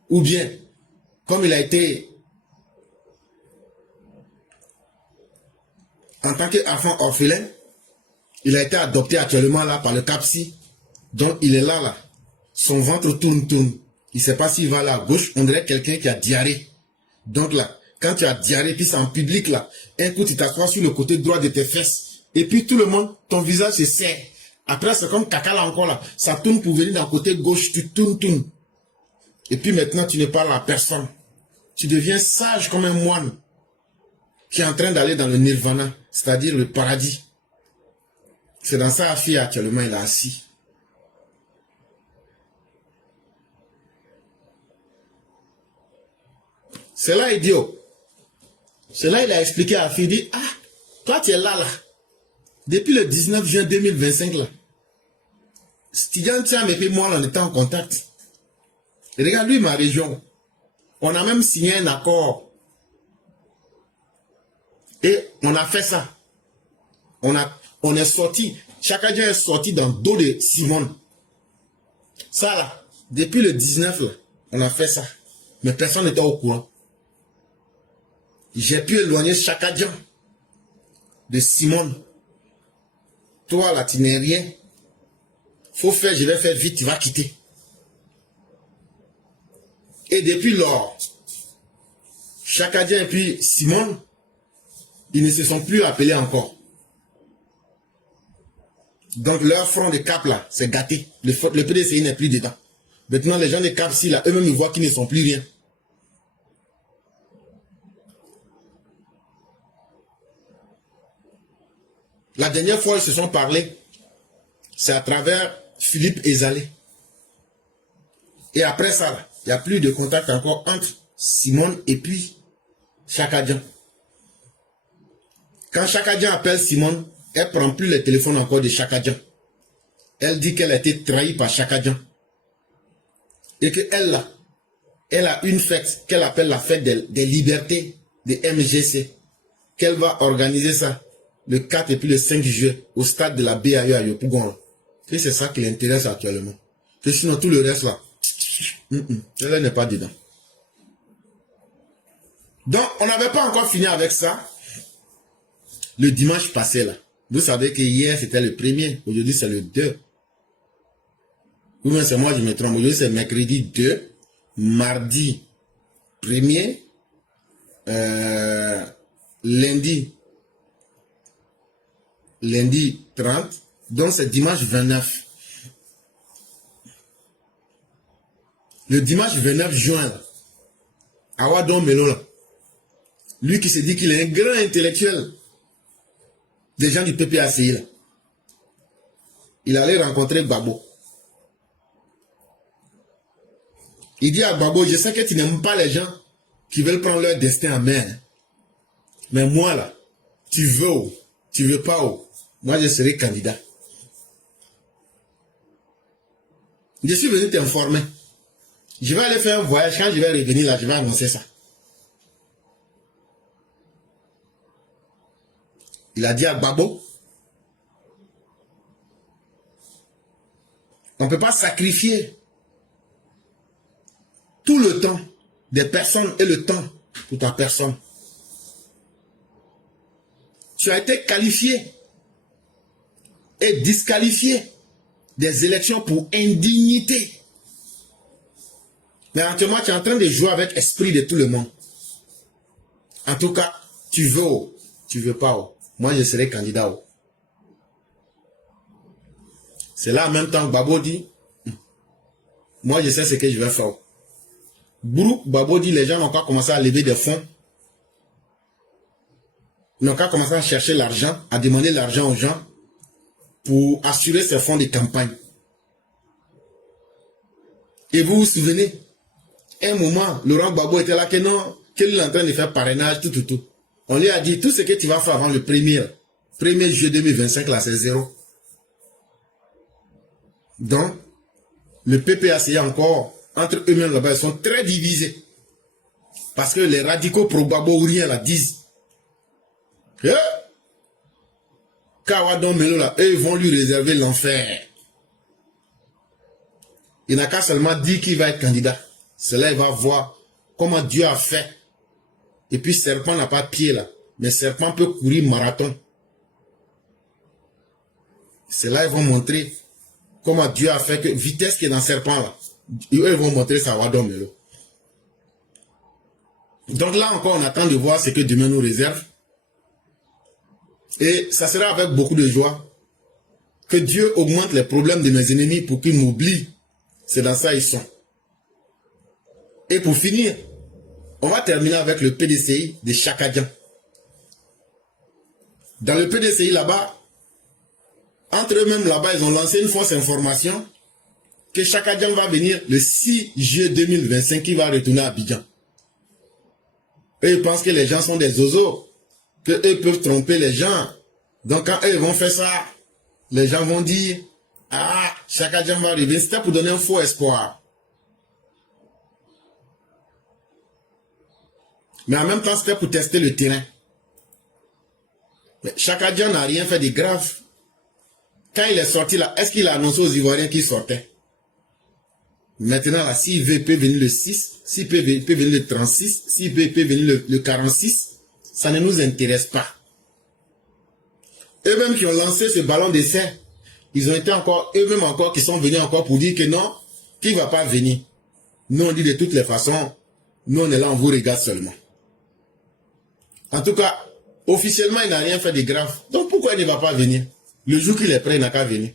ou bien, comme il a été en tant qu'enfant orphelin, il a été adopté actuellement là par le CAPSI. Donc, il est là. Son ventre tourne. Il ne sait pas s'il va là à gauche. On dirait quelqu'un qui a diarrhée. Donc là, quand tu as diarrhée, puis c'est en public là, un coup tu t'assois sur le côté droit de tes fesses. Et puis tout le monde, ton visage se serre. Après c'est comme caca là encore là. Ça tourne pour venir dans le côté gauche, tu tournes. Et puis maintenant tu ne parles à personne. Tu deviens sage comme un moine qui est en train d'aller dans le nirvana, c'est-à-dire le paradis. C'est dans ça Afi actuellement il est assis. C'est là idiot. C'est là il a expliqué à Afi, il dit, ah, toi tu es là. Depuis le 19 juin 2025 là. Stidian Thiam et puis moi on était en contact. Et regarde lui ma région. On a même signé un accord. Et on a fait ça. On est sorti. Chakadjan est sorti dans le dos de Simone. Ça là, depuis le 19 là, on a fait ça. Mais personne n'était au courant. J'ai pu éloigner Chakadjan de Simone. Toi là, tu n'es rien. Faut faire, je vais faire vite, tu vas quitter. Et depuis lors, Chakadjan et puis Simone, ils ne se sont plus appelés encore. Donc leur front de Cap là, c'est gâté. Le PDCI n'est plus dedans. Maintenant les gens de Cap si là, eux-mêmes ils voient qu'ils ne sont plus rien. La dernière fois ils se sont parlé, c'est à travers Philippe Ezalé. Et après ça, il n'y a plus de contact encore entre Simone et puis Chakadjan. Quand Chakadjan appelle Simone, elle ne prend plus le téléphone encore de Chakadjan. Elle dit qu'elle a été trahie par Chakadjan. Et qu'elle a une fête qu'elle appelle la fête des libertés de MGC. Qu'elle va organiser ça le 4 et puis le 5 juillet au stade de la BAE à Yopougon. Et c'est ça qui l'intéresse actuellement. Que sinon tout le reste là, elle n'est pas dedans. Donc on n'avait pas encore fini avec ça. Le dimanche passé là. Vous savez que hier c'était le 1er. Aujourd'hui c'est le 2. Ou bien c'est moi je me trompe. Aujourd'hui c'est mercredi 2. Mardi 1er. Lundi 30. Donc c'est dimanche 29. Le dimanche 29 juin là. Awadon Melo là. Lui qui se dit qu'il est un grand intellectuel des gens du PPACI là. Il allait rencontrer Gbagbo. Il dit à Gbagbo, je sais que tu n'aimes pas les gens qui veulent prendre leur destin en main. Hein. Mais moi là, tu veux ou tu veux pas ou, moi je serai candidat. Je suis venu t'informer. Je vais aller faire un voyage, quand je vais revenir là, je vais annoncer ça. Il a dit à Gbagbo, on ne peut pas sacrifier tout le temps des personnes et le temps pour ta personne. Tu as été qualifié et disqualifié des élections pour indignité. Mais actuellement, tu es en train de jouer avec l'esprit de tout le monde. En tout cas, tu veux ou tu veux pas ou. Moi, je serai candidat ou. C'est là en même temps que Gbagbo dit, moi, je sais ce que je vais faire. Brou, Gbagbo dit, les gens n'ont pas commencé à lever des fonds. Ils n'ont pas commencé à chercher l'argent, à demander l'argent aux gens pour assurer ces fonds de campagne. Et vous vous souvenez, un moment, Laurent Gbagbo était là que non, qu'il est en train de faire parrainage, tout. On lui a dit, tout ce que tu vas faire avant le 1er juillet 2025, là, c'est zéro. Donc, le PPACI encore, entre eux-mêmes là-bas, ils sont très divisés. Parce que les radicaux pro-Gbagbo ou rien là disent. Kawadon Melo là, eux, ils vont lui réserver l'enfer. Il n'a qu'à seulement dire qu'il va être candidat. C'est là il va voir comment Dieu a fait. Et puis serpent n'a pas de pied là. Mais serpent peut courir marathon. C'est là ils vont montrer comment Dieu a fait que vitesse qui est dans serpent là. Eux ils vont montrer ça à Wadon Melo. Donc là encore on attend de voir ce que demain nous réserve. Et ça sera avec beaucoup de joie que Dieu augmente les problèmes de mes ennemis pour qu'ils m'oublient. C'est dans ça ils sont. Et pour finir, on va terminer avec le PDCI de Chakadjan. Dans le PDCI là-bas, entre eux-mêmes là-bas, ils ont lancé une fausse information que Chakadjan va venir le 6 juillet 2025, qui va retourner à Abidjan. Eux, ils pensent que les gens sont des zozos, qu'eux peuvent tromper les gens. Donc quand eux vont faire ça, les gens vont dire, ah, Chakadjan va arriver. C'était pour donner un faux espoir. Mais en même temps, c'était pour tester le terrain. Mais Chakadjan n'a rien fait de grave. Quand il est sorti là, est-ce qu'il a annoncé aux Ivoiriens qu'il sortait? Maintenant là, s'il veut, il peut venir le 6. S'il peut, il peut venir le 36. S'il peut, il peut venir le 46. Ça ne nous intéresse pas. Eux-mêmes qui ont lancé ce ballon d'essai, ils ont été encore, eux-mêmes encore, qui sont venus encore pour dire que non, qu'il ne va pas venir. Nous, on dit de toutes les façons, nous, on est là, on vous regarde seulement. En tout cas, officiellement, il n'a rien fait de grave. Donc, pourquoi il ne va pas venir? Le jour qu'il est prêt, il n'a qu'à venir.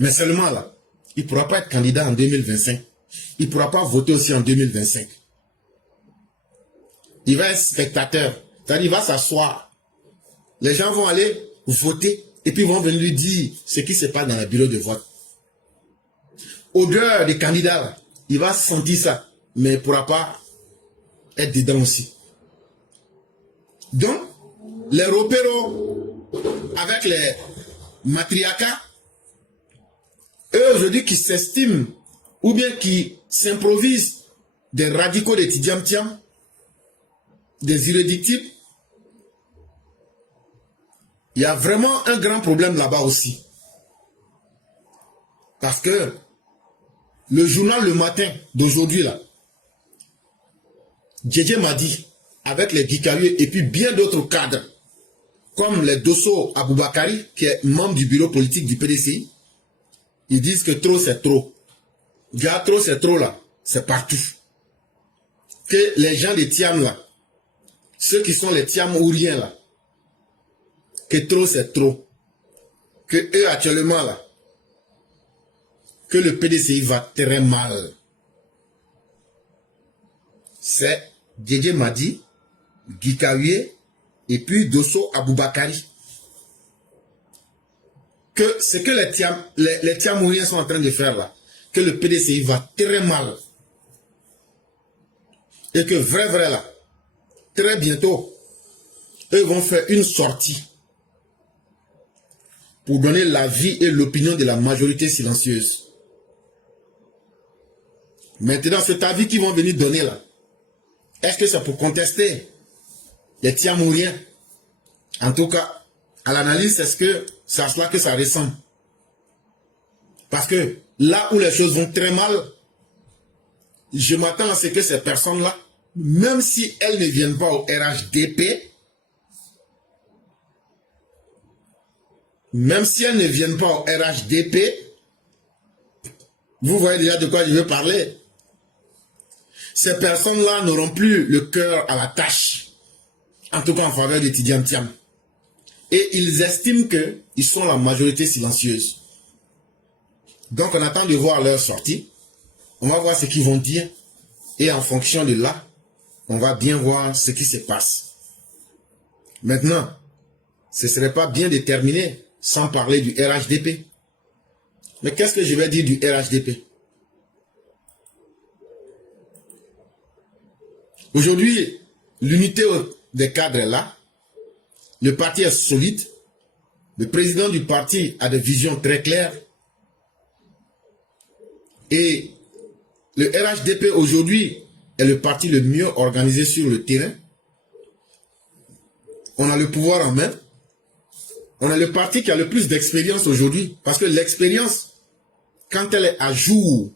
Mais seulement là, il ne pourra pas être candidat en 2025. Il ne pourra pas voter aussi en 2025. Il va être spectateur. C'est-à-dire, il va s'asseoir. Les gens vont aller voter et puis ils vont venir lui dire ce qui se passe dans le bureau de vote. Odeur des candidats, il va sentir ça, mais il ne pourra pas être dedans aussi. Donc, les repéros avec les matriarcats, eux aujourd'hui qui s'estiment ou bien qui s'improvisent des radicaux des Tidiam-Tiam, des irréductibles, il y a vraiment un grand problème là-bas aussi. Parce que le journal Le Matin d'aujourd'hui là, Djedje Madi, avec les Gikawe et puis bien d'autres cadres, comme les Dosso Aboubakari, qui est membre du bureau politique du PDCI, ils disent que trop c'est trop. Déjà trop c'est trop là, c'est partout. Que les gens des Tiam là, ceux qui sont les Tiam ou rien là, que trop c'est trop. Que eux actuellement là, que le PDCI va très mal. C'est Djedje Madi, Gikawe et puis Dosso Aboubakari. Que ce que les Tiamouriens sont en train de faire là, que le PDCI va très mal. Et que vrai là, très bientôt, eux vont faire une sortie pour donner l'avis et l'opinion de la majorité silencieuse. Maintenant, cet avis qu'ils vont venir donner là, est-ce que c'est pour contester les Tiamouriens? En tout cas, à l'analyse, est-ce que c'est à cela que ça ressemble? Parce que là où les choses vont très mal, je m'attends à ce que ces personnes-là, même si elles ne viennent pas au RHDP, vous voyez déjà de quoi je veux parler. Ces personnes-là n'auront plus le cœur à la tâche, en tout cas en faveur des Tidiam-Tiam. Et ils estiment qu'ils sont la majorité silencieuse. Donc on attend de voir leur sortie. On va voir ce qu'ils vont dire. Et en fonction de là, on va bien voir ce qui se passe. Maintenant, ce ne serait pas bien de terminer sans parler du RHDP. Mais qu'est-ce que je vais dire du RHDP? Aujourd'hui, l'unité des cadres est là. Le parti est solide. Le président du parti a des visions très claires. Et le RHDP aujourd'hui est le parti le mieux organisé sur le terrain. On a le pouvoir en main. On a le parti qui a le plus d'expérience aujourd'hui. Parce que l'expérience, quand elle est à jour,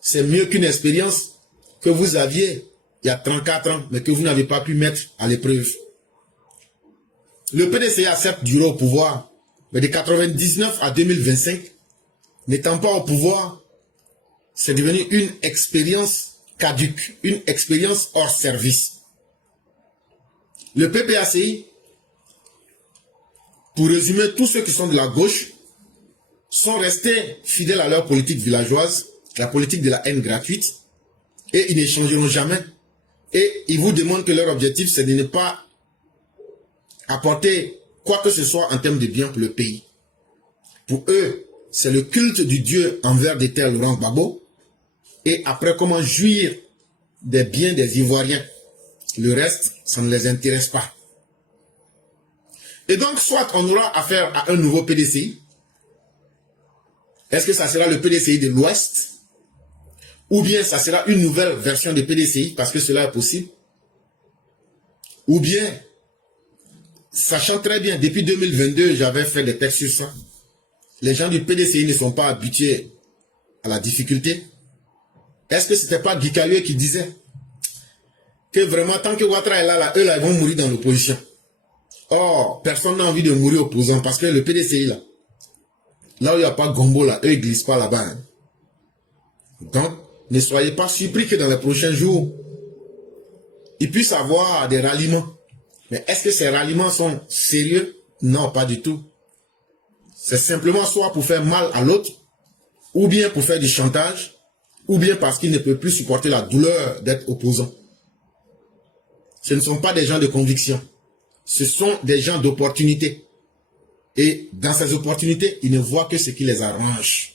c'est mieux qu'une expérience que vous aviez il y a 34 ans, mais que vous n'avez pas pu mettre à l'épreuve. Le PDCI a certes duré au pouvoir, mais de 1999 à 2025, n'étant pas au pouvoir, c'est devenu une expérience caduque, une expérience hors service. Le PPACI, pour résumer, tous ceux qui sont de la gauche, sont restés fidèles à leur politique villageoise, la politique de la haine gratuite, et ils ne changeront jamais. Et ils vous demandent que leur objectif, c'est de ne pas apporter quoi que ce soit en termes de biens pour le pays. Pour eux, c'est le culte du Dieu envers des terres Laurent Gbagbo. Et après, comment jouir des biens des Ivoiriens. Le reste, ça ne les intéresse pas. Et donc, soit on aura affaire à un nouveau PDCI. Est-ce que ça sera le PDCI de l'Ouest? Ou bien ça sera une nouvelle version de PDCI, parce que cela est possible. Ou bien, sachant très bien, depuis 2022, j'avais fait des textes sur ça. Les gens du PDCI ne sont pas habitués à la difficulté. Est-ce que ce n'était pas Gikawe qui disait que vraiment, tant que Ouattara est là, eux là, ils vont mourir dans l'opposition. Or, personne n'a envie de mourir opposant, parce que le PDCI là où il n'y a pas Gombo là, eux ils ne glissent pas là-bas. Hein. Donc, ne soyez pas surpris que dans les prochains jours, il puisse y avoir des ralliements. Mais est-ce que ces ralliements sont sérieux? Non, pas du tout. C'est simplement soit pour faire mal à l'autre, ou bien pour faire du chantage, ou bien parce qu'il ne peut plus supporter la douleur d'être opposant. Ce ne sont pas des gens de conviction. Ce sont des gens d'opportunité. Et dans ces opportunités, ils ne voient que ce qui les arrange.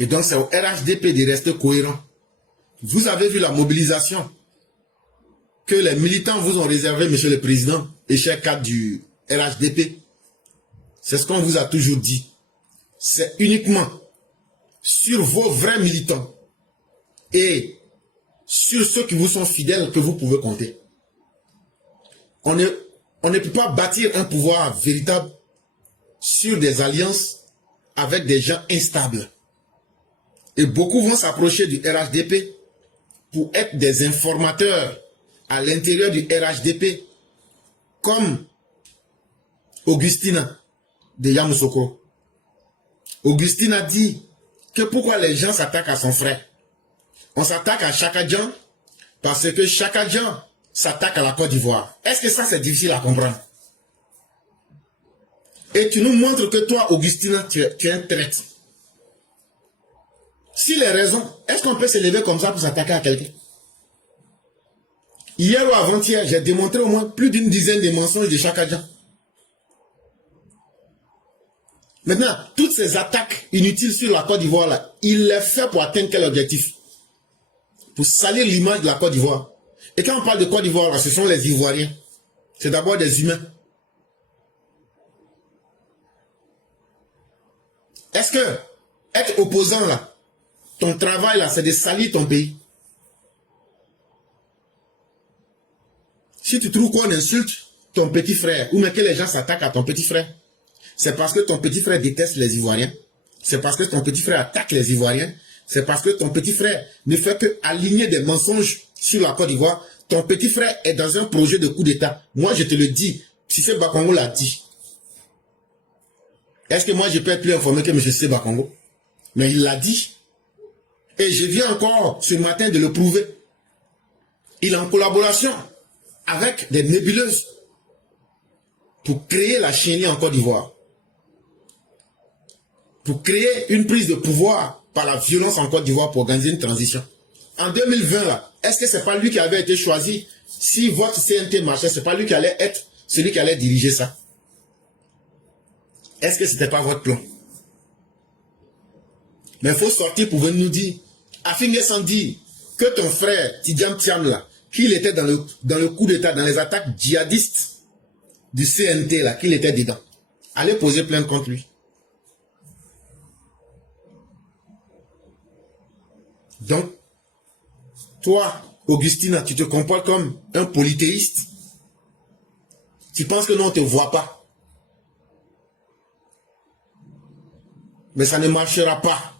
Et donc, c'est au RHDP de rester cohérent. Vous avez vu la mobilisation que les militants vous ont réservé, Monsieur le Président et chers cadres du RHDP, c'est ce qu'on vous a toujours dit. C'est uniquement sur vos vrais militants et sur ceux qui vous sont fidèles que vous pouvez compter. On ne peut pas bâtir un pouvoir véritable sur des alliances avec des gens instables. Et beaucoup vont s'approcher du RHDP pour être des informateurs à l'intérieur du RHDP, comme Augustina de Yamoussoukro. Augustine a dit que pourquoi les gens s'attaquent à son frère. On s'attaque à Chaka Dian parce que Chaka Dian s'attaque à la Côte d'Ivoire. Est-ce que ça c'est difficile à comprendre? Et tu nous montres que toi, Augustine, tu es un traître. Si les raisons, est-ce qu'on peut se lever comme ça pour s'attaquer à quelqu'un? Hier ou avant-hier, j'ai démontré au moins plus d'une dizaine de mensonges de Chaka Dian. Maintenant, toutes ces attaques inutiles sur la Côte d'Ivoire, là, il les fait pour atteindre quel objectif? Pour salir l'image de la Côte d'Ivoire. Et quand on parle de Côte d'Ivoire, là, ce sont les Ivoiriens. C'est d'abord des humains. Est-ce que être opposant, là, ton travail, là, c'est de salir ton pays? Si tu trouves qu'on insulte ton petit frère, ou même que les gens s'attaquent à ton petit frère, c'est parce que ton petit frère déteste les Ivoiriens. C'est parce que ton petit frère attaque les Ivoiriens. C'est parce que ton petit frère ne fait que aligner des mensonges sur la Côte d'Ivoire. Ton petit frère est dans un projet de coup d'État. Moi, je te le dis. Cissé Bakongo l'a dit. Est-ce que moi, je peux être plus informé que M. Cissé Bakongo? Mais il l'a dit. Et je viens encore ce matin de le prouver. Il est en collaboration avec des nébuleuses pour créer la chenille en Côte d'Ivoire. Pour créer une prise de pouvoir par la violence en Côte d'Ivoire pour organiser une transition. En 2020, là, est-ce que c'est pas lui qui avait été choisi? Si votre CNT marchait, c'est pas lui qui allait être celui qui allait diriger ça? Est-ce que c'était pas votre plan? Mais il faut sortir pour venir nous dire, Afingé sans dire que ton frère, Tidjam Thiam, là, qu'il était dans le coup d'État, dans les attaques djihadistes du CNT, là, qu'il était dedans. Allez poser plainte contre lui. Donc, toi, Augustina, tu te comportes comme un polythéiste. Tu penses que nous, on ne te voit pas. Mais ça ne marchera pas.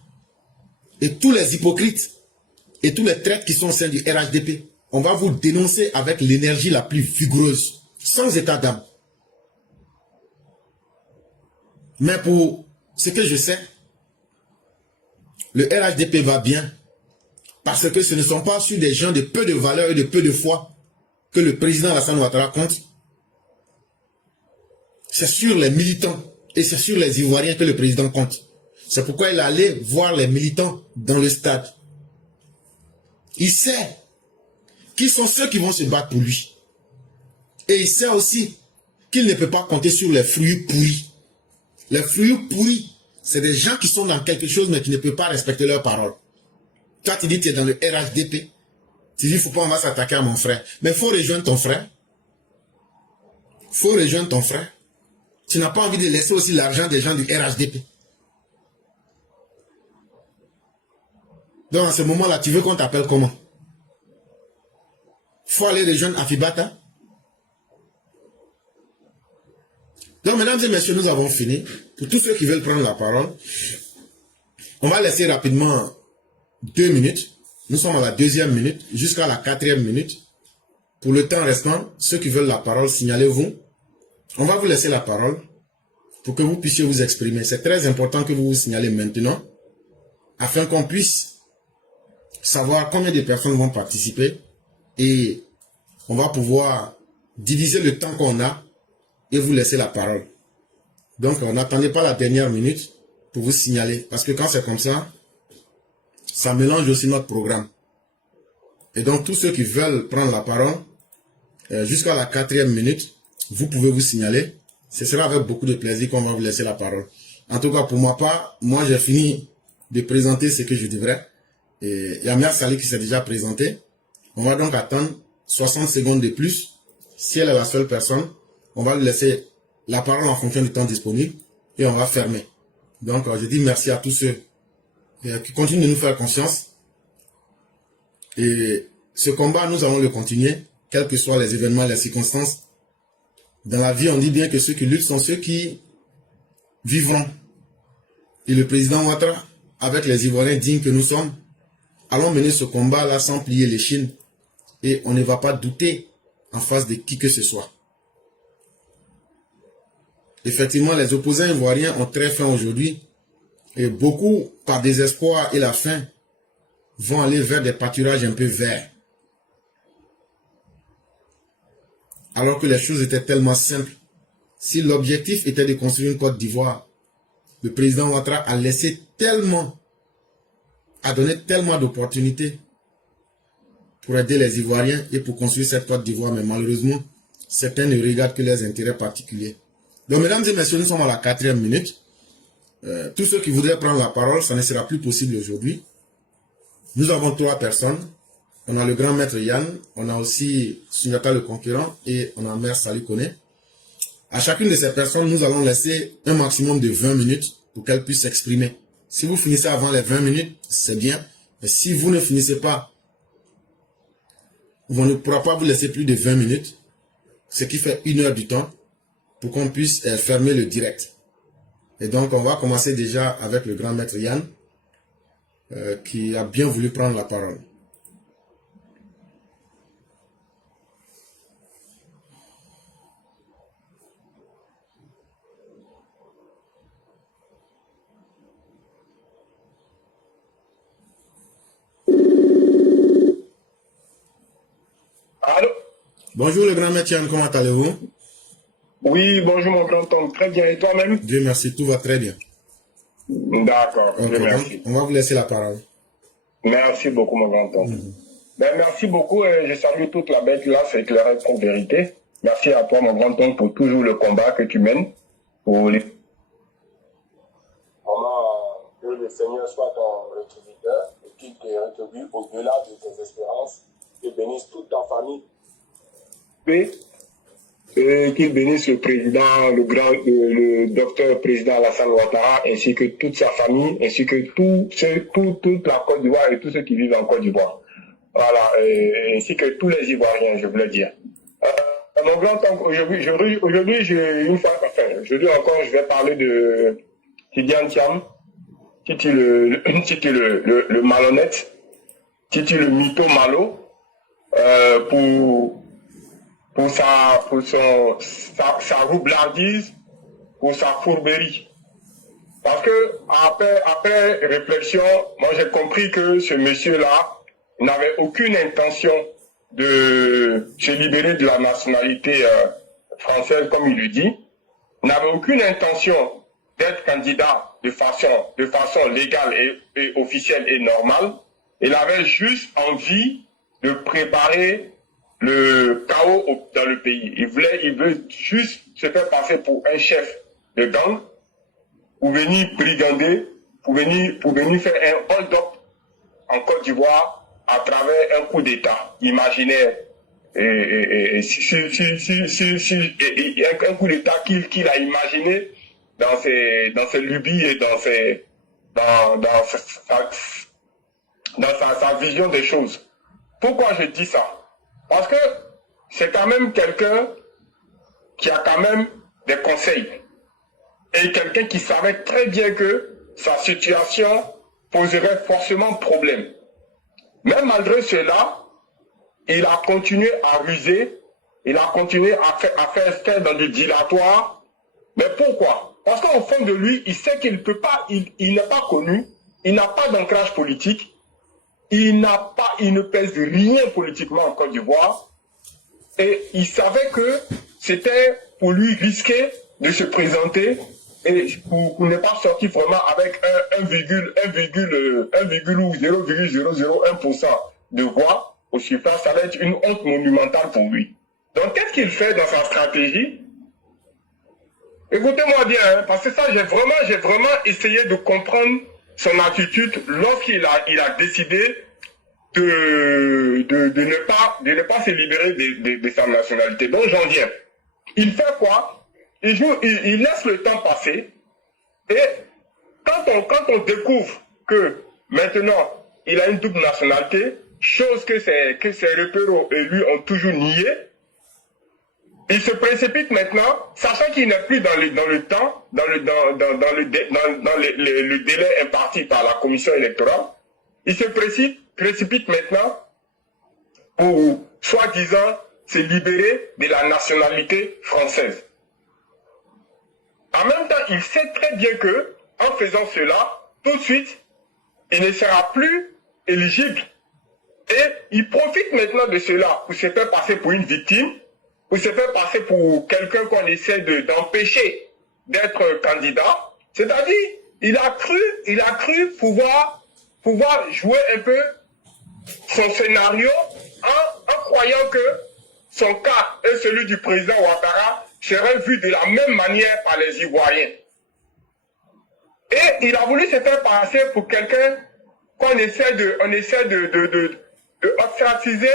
Et tous les hypocrites et tous les traîtres qui sont au sein du RHDP, on va vous dénoncer avec l'énergie la plus vigoureuse, sans état d'âme. Mais pour ce que je sais, le RHDP va bien. Parce que ce ne sont pas sur des gens de peu de valeur et de peu de foi que le président Alassane Ouattara compte. C'est sur les militants et c'est sur les Ivoiriens que le président compte. C'est pourquoi il allait voir les militants dans le stade. Il sait qui sont ceux qui vont se battre pour lui. Et il sait aussi qu'il ne peut pas compter sur les fruits pourris. Les fruits pourris, c'est des gens qui sont dans quelque chose mais qui ne peuvent pas respecter leurs paroles. Toi, tu dis que tu es dans le RHDP. Tu dis, il ne faut pas, on va s'attaquer à mon frère. Mais il faut rejoindre ton frère. Il faut rejoindre ton frère. Tu n'as pas envie de laisser aussi l'argent des gens du RHDP. Donc, à ce moment-là, tu veux qu'on t'appelle comment? Il faut aller rejoindre Afibata. Donc, mesdames et messieurs, nous avons fini. Pour tous ceux qui veulent prendre la parole, on va laisser rapidement 2 minutes. Nous sommes à la 2e minute jusqu'à la 4e minute. Pour le temps restant, ceux qui veulent la parole, signalez-vous. On va vous laisser la parole pour que vous puissiez vous exprimer. C'est très important que vous vous signalez maintenant afin qu'on puisse savoir combien de personnes vont participer et on va pouvoir diviser le temps qu'on a et vous laisser la parole. Donc, n'attendez pas la dernière minute pour vous signaler parce que quand c'est comme ça, ça mélange aussi notre programme. Et donc, tous ceux qui veulent prendre la parole, jusqu'à la 4e minute, vous pouvez vous signaler. Ce sera avec beaucoup de plaisir qu'on va vous laisser la parole. En tout cas, pour ma part, moi, j'ai fini de présenter ce que je devrais. Et il y a Mia Sali qui s'est déjà présenté. On va donc attendre 60 secondes de plus. Si elle est la seule personne, on va lui laisser la parole en fonction du temps disponible et on va fermer. Donc, je dis merci à tous ceux qui continuent de nous faire confiance. Et ce combat, nous allons le continuer, quels que soient les événements, les circonstances. Dans la vie, on dit bien que ceux qui luttent sont ceux qui vivront. Et le président Ouattara, avec les Ivoiriens dignes que nous sommes, allons mener ce combat-là sans plier les chines. Et on ne va pas douter en face de qui que ce soit. Effectivement, les opposants ivoiriens ont très faim aujourd'hui. Et beaucoup, par désespoir et la faim, vont aller vers des pâturages un peu verts. Alors que les choses étaient tellement simples. Si l'objectif était de construire une Côte d'Ivoire, le président Ouattara a laissé tellement, a donné tellement d'opportunités pour aider les Ivoiriens et pour construire cette Côte d'Ivoire. Mais malheureusement, certains ne regardent que leurs intérêts particuliers. Donc, mesdames et messieurs, nous sommes à la 4e minute. Tous ceux qui voudraient prendre la parole, ça ne sera plus possible aujourd'hui. Nous avons 3 personnes. On a le grand maître Yann, on a aussi Sunjata le conquérant et on a Mère Salih Kone. À chacune de ces personnes, nous allons laisser un maximum de 20 minutes pour qu'elles puissent s'exprimer. Si vous finissez avant les 20 minutes, c'est bien. Mais si vous ne finissez pas, on ne pourra pas vous laisser plus de 20 minutes, ce qui fait 1 heure du temps pour qu'on puisse fermer le direct. Et donc, on va commencer déjà avec le grand maître Yann qui a bien voulu prendre la parole. Allô? Bonjour le grand maître Yann, comment allez-vous? Oui, bonjour mon grand-oncle, très bien, et toi-même? Dieu merci, tout va très bien. D'accord, Okay, Dieu merci. On va vous laisser la parole. Merci beaucoup mon grand-oncle. Merci beaucoup et je salue toute la belle classe éclairée pour vérité. Merci à toi mon grand-oncle pour toujours le combat que tu mènes. Pour les... Vraiment, que le Seigneur soit ton rétributeur et qu'il te rétribue au-delà de tes espérances, qu'il bénisse toute ta famille. Et qu'il bénisse le président, le docteur président Alassane Ouattara, ainsi que toute sa famille, ainsi que toute la Côte d'Ivoire et tous ceux qui vivent en Côte d'Ivoire. Voilà, ainsi que tous les Ivoiriens, je voulais dire. Mon grand-oncle, aujourd'hui, aujourd'hui encore, je vais parler de Tidiane Thiam, Titi le malhonnête, Titi le mytho malo, pour sa roublardise, pour sa fourberie. Parce que après réflexion, moi j'ai compris que ce monsieur-là n'avait aucune intention de se libérer de la nationalité française, comme il le dit, n'avait aucune intention d'être candidat de façon légale et officielle et normale. Il avait juste envie de préparer le chaos dans le pays. Il veut juste se faire passer pour un chef de gang, pour venir brigander, pour venir faire un hold-up en Côte d'Ivoire à travers un coup d'État imaginaire. Un coup d'État qu'il a imaginé dans ses lubies et dans sa vision des choses. Pourquoi je dis ça? Parce que c'est quand même quelqu'un qui a quand même des conseils. Et quelqu'un qui savait très bien que sa situation poserait forcément problème. Mais malgré cela, il a continué à ruser, il a continué à faire dans du dilatoire. Mais pourquoi? Parce qu'au fond de lui, il sait qu'il ne peut pas, il n'est pas connu, il n'a pas d'ancrage politique. Il ne pèse rien politiquement en Côte d'Ivoire et il savait que c'était pour lui risquer de se présenter et pour ne pas sortir vraiment avec 0,001% de voix au suffrage, ça va être une honte monumentale pour lui. Donc qu'est-ce qu'il fait dans sa stratégie? Écoutez-moi bien, hein, parce que ça j'ai vraiment essayé de comprendre son attitude lorsqu'il a décidé de ne pas se libérer de sa nationalité. Donc j'en viens. Il fait quoi? Il laisse le temps passer. Et quand on découvre que maintenant il a une double nationalité, chose que ses repères et lui ont toujours nié, il se précipite maintenant, sachant qu'il n'est plus dans le délai imparti par la commission électorale. Il se précipite maintenant pour, soi-disant, se libérer de la nationalité française. En même temps, il sait très bien que, en faisant cela, tout de suite, il ne sera plus éligible. Et il profite maintenant de cela pour se faire passer pour une victime, pour se faire passer pour quelqu'un qu'on essaie d'empêcher d'être candidat. C'est-à-dire, il a cru pouvoir jouer un peu son scénario en croyant que son cas et celui du président Ouattara seraient vus de la même manière par les Ivoiriens. Et il a voulu se faire passer pour quelqu'un qu'on essaie de ostraciser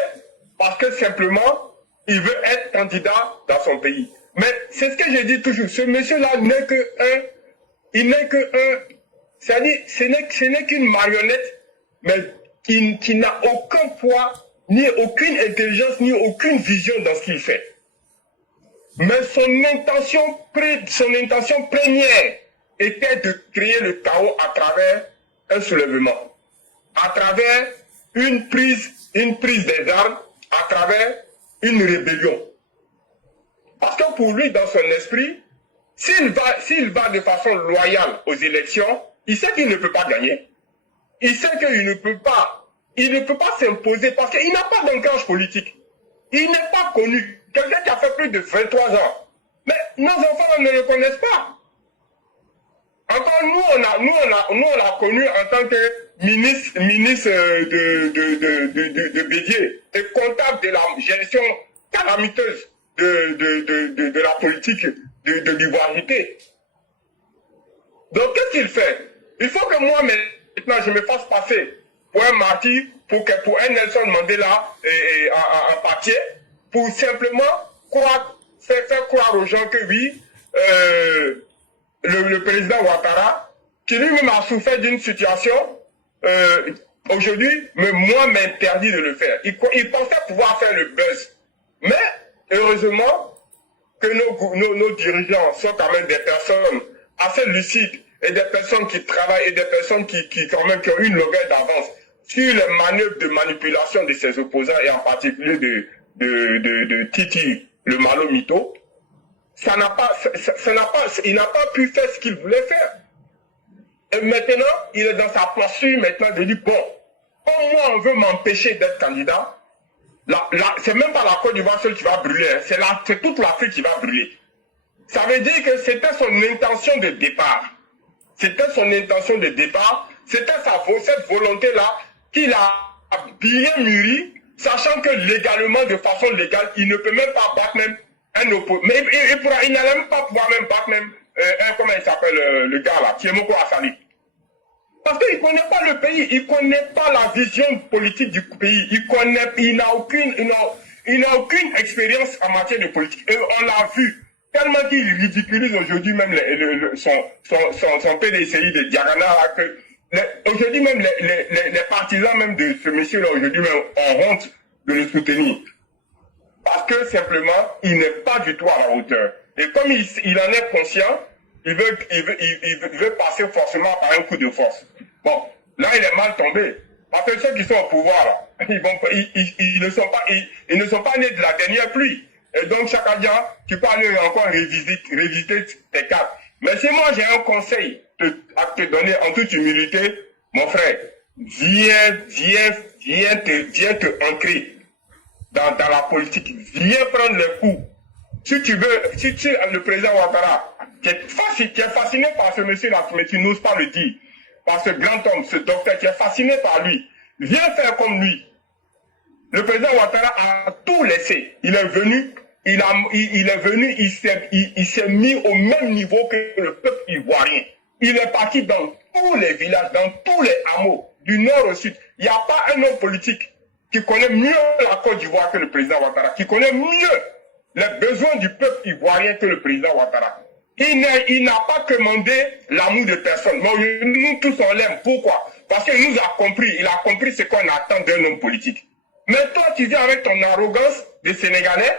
parce que simplement il veut être candidat dans son pays. Mais c'est ce que je dis toujours, ce monsieur-là n'est que c'est-à-dire ce n'est qu'une marionnette, mais qui n'a aucun poids, ni aucune intelligence, ni aucune vision dans ce qu'il fait. Mais son intention première était de créer le chaos à travers un soulèvement, à travers une prise des armes, à travers une rébellion. Parce que pour lui, dans son esprit, s'il va de façon loyale aux élections, il sait qu'il ne peut pas gagner. Il sait qu'il ne peut pas s'imposer parce qu'il n'a pas d'ancrage politique. Il n'est pas connu. Quelqu'un qui a fait plus de 23 ans. Mais nos enfants ne le connaissent pas. Encore nous, on l'a connu en tant que ministre de Bédier et comptable de la gestion calamiteuse de la politique de l'ivoirité. Donc qu'est-ce qu'il fait? Il faut que moi maintenant je me fasse passer pour un martyr, pour un Nelson Mandela en papier, pour simplement faire croire aux gens que oui, le président Ouattara, qui lui-même a souffert d'une situation, aujourd'hui, moi m'interdit de le faire. Il pensait pouvoir faire le buzz. Mais, heureusement, que nos dirigeants sont quand même des personnes assez lucides et des personnes qui travaillent et des personnes qui quand même qui ont une longueur d'avance sur les manœuvres de manipulation de ses opposants et en particulier de Titi, le Malo Mito. Il n'a pas pu faire ce qu'il voulait faire. Et maintenant, il est dans sa posture maintenant de dire, bon, comme moi on veut m'empêcher d'être candidat, c'est même pas la Côte d'Ivoire seule qui va brûler, hein, c'est toute l'Afrique qui va brûler. Ça veut dire que c'était son intention de départ. C'était cette volonté-là qu'il a bien mûri, sachant que légalement, de façon légale, il ne peut même pas battre même un opposant. Mais il n'allait même pas pouvoir même battre même comment il s'appelle le gars là, Tiemoko Asali. Parce qu'il ne connaît pas le pays, il ne connaît pas la vision politique du pays, il n'a aucune expérience en matière de politique. Et on l'a vu, tellement qu'il ridiculise aujourd'hui même son PDCI de Diagana, aujourd'hui même les partisans même de ce monsieur-là, aujourd'hui même, ont honte de le soutenir. Parce que simplement, il n'est pas du tout à la hauteur. Et comme il en est conscient, il veut passer forcément par un coup de force. Bon, là, il est mal tombé. Parce que ceux qui sont au pouvoir, là, ils ne sont pas nés de la dernière pluie. Et donc, chaque jour, tu peux aller encore révisiter tes cartes. Mais si moi, j'ai un conseil à te donner en toute humilité, mon frère, viens te ancrer dans la politique. Viens prendre les coups. Si tu veux, le président Ouattara, tu es fasciné par ce monsieur-là, mais tu n'oses pas le dire. Par ce grand homme, ce docteur, tu es fasciné par lui. Viens faire comme lui. Le président Ouattara a tout laissé. Il est venu, il s'est mis au même niveau que le peuple ivoirien. Il est parti dans tous les villages, dans tous les hameaux, du nord au sud. Il n'y a pas un homme politique qui connaît mieux la Côte d'Ivoire que le président Ouattara, qui connaît mieux les besoins du peuple ivoirien que le président Ouattara. Il n'a pas commandé l'amour de personne. Mais nous tous on l'aime. Pourquoi? Parce qu'il nous a compris. Il a compris ce qu'on attend d'un homme politique. Mais toi, tu viens avec ton arrogance de Sénégalais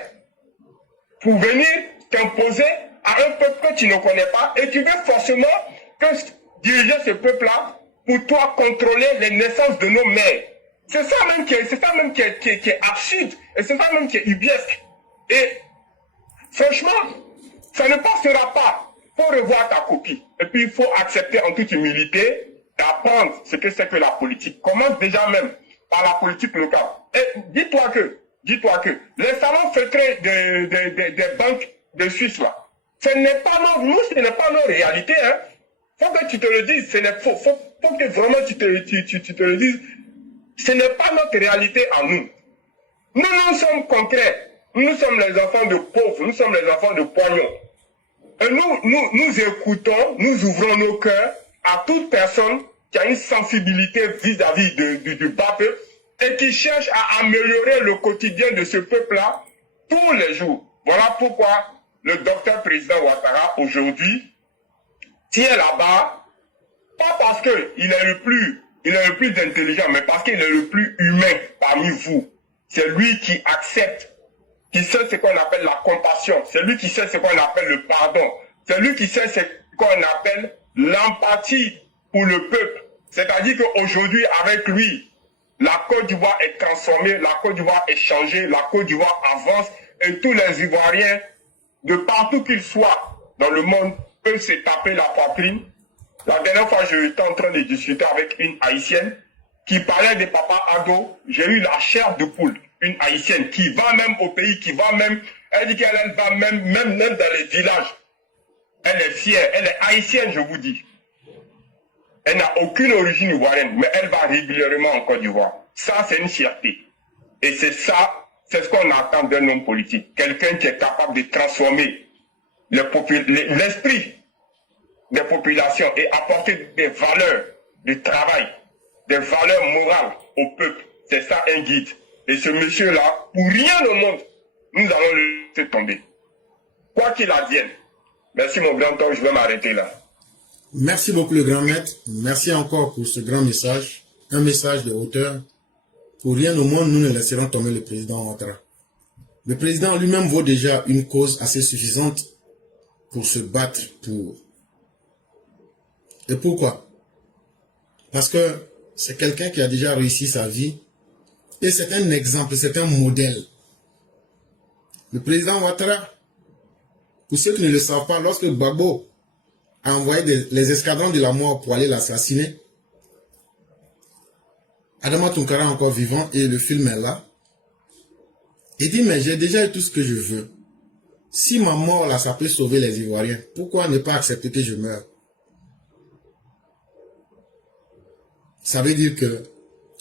pour venir t'imposer à un peuple que tu ne connais pas et tu veux forcément diriger ce peuple-là pour toi contrôler les naissances de nos mères. C'est ça même qui est absurde et c'est ça même qui est ubiesque. Et franchement, ça ne passera pas. Il faut revoir ta copie. Et puis il faut accepter en toute humilité d'apprendre ce que c'est que la politique. Commence déjà même par la politique locale. Et dis-toi que les salons feutrés des banques de Suisse là, ce n'est pas nos réalités. Hein. Faut que tu te le dises. Faut que vraiment tu te le dises. Ce n'est pas notre réalité à nous. Nous sommes concrets. Nous sommes les enfants de pauvres. Nous sommes les enfants de poignons. Et nous écoutons, nous ouvrons nos cœurs à toute personne qui a une sensibilité vis-à-vis du bas peuple et qui cherche à améliorer le quotidien de ce peuple-là tous les jours. Voilà pourquoi le docteur président Ouattara, aujourd'hui, tient là-bas, pas parce qu'il est le plus intelligent, mais parce qu'il est le plus humain parmi vous. C'est lui qui accepte, qui sait ce qu'on appelle la compassion. C'est lui qui sait ce qu'on appelle le pardon. C'est lui qui sait ce qu'on appelle l'empathie pour le peuple. C'est-à-dire qu'aujourd'hui, avec lui, la Côte d'Ivoire est transformée, la Côte d'Ivoire est changée, la Côte d'Ivoire avance et tous les Ivoiriens, de partout qu'ils soient dans le monde, peuvent se taper la poitrine. La dernière fois, j'étais en train de discuter avec une Haïtienne qui parlait de Papa Ado. J'ai eu la chair de poule, une Haïtienne qui va même au pays, elle dit qu'elle va même dans les villages. Elle est fière, elle est haïtienne, je vous dis. Elle n'a aucune origine ivoirienne, mais elle va régulièrement en Côte d'Ivoire. Ça, c'est une fierté. Et c'est ça, c'est ce qu'on attend d'un homme politique. Quelqu'un qui est capable de transformer l'esprit des populations et apporter des valeurs de travail, des valeurs morales au peuple. C'est ça un guide. Et ce monsieur-là, pour rien au monde, nous allons le laisser tomber. Quoi qu'il advienne. Merci mon grand homme, je vais m'arrêter là. Merci beaucoup le grand maître. Merci encore pour ce grand message. Un message de hauteur. Pour rien au monde, nous ne laisserons tomber le président Ouattara. Le président lui-même vaut déjà une cause assez suffisante pour se battre pour. Et pourquoi? Parce que c'est quelqu'un qui a déjà réussi sa vie et c'est un exemple, c'est un modèle. Le président Ouattara, pour ceux qui ne le savent pas, lorsque Gbagbo a envoyé les escadrons de la mort pour aller l'assassiner, Adama Tounkara est encore vivant et le film est là. Il dit, mais j'ai déjà eu tout ce que je veux. Si ma mort là, ça peut sauver les Ivoiriens, pourquoi ne pas accepter que je meure? Ça veut dire que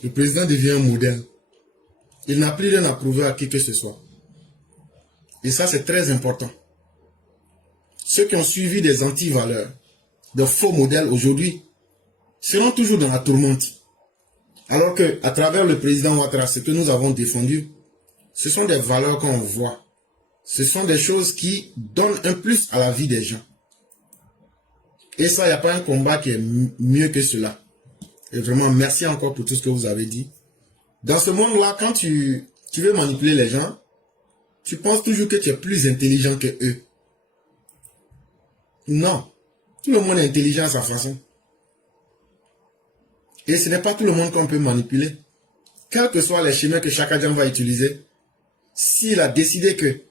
le président devient un modèle. Il n'a plus rien à prouver à qui que ce soit. Et ça, c'est très important. Ceux qui ont suivi des anti-valeurs, de faux modèles aujourd'hui, seront toujours dans la tourmente. Alors que, à travers le président Ouattara, ce que nous avons défendu, ce sont des valeurs qu'on voit. Ce sont des choses qui donnent un plus à la vie des gens. Et ça, il n'y a pas un combat qui est mieux que cela. Et vraiment, merci encore pour tout ce que vous avez dit. Dans ce monde-là, quand tu veux manipuler les gens, tu penses toujours que tu es plus intelligent que eux. Non. Tout le monde est intelligent à sa façon. Et ce n'est pas tout le monde qu'on peut manipuler. Quels que soient les chemins que chaque agent va utiliser, s'il a décidé que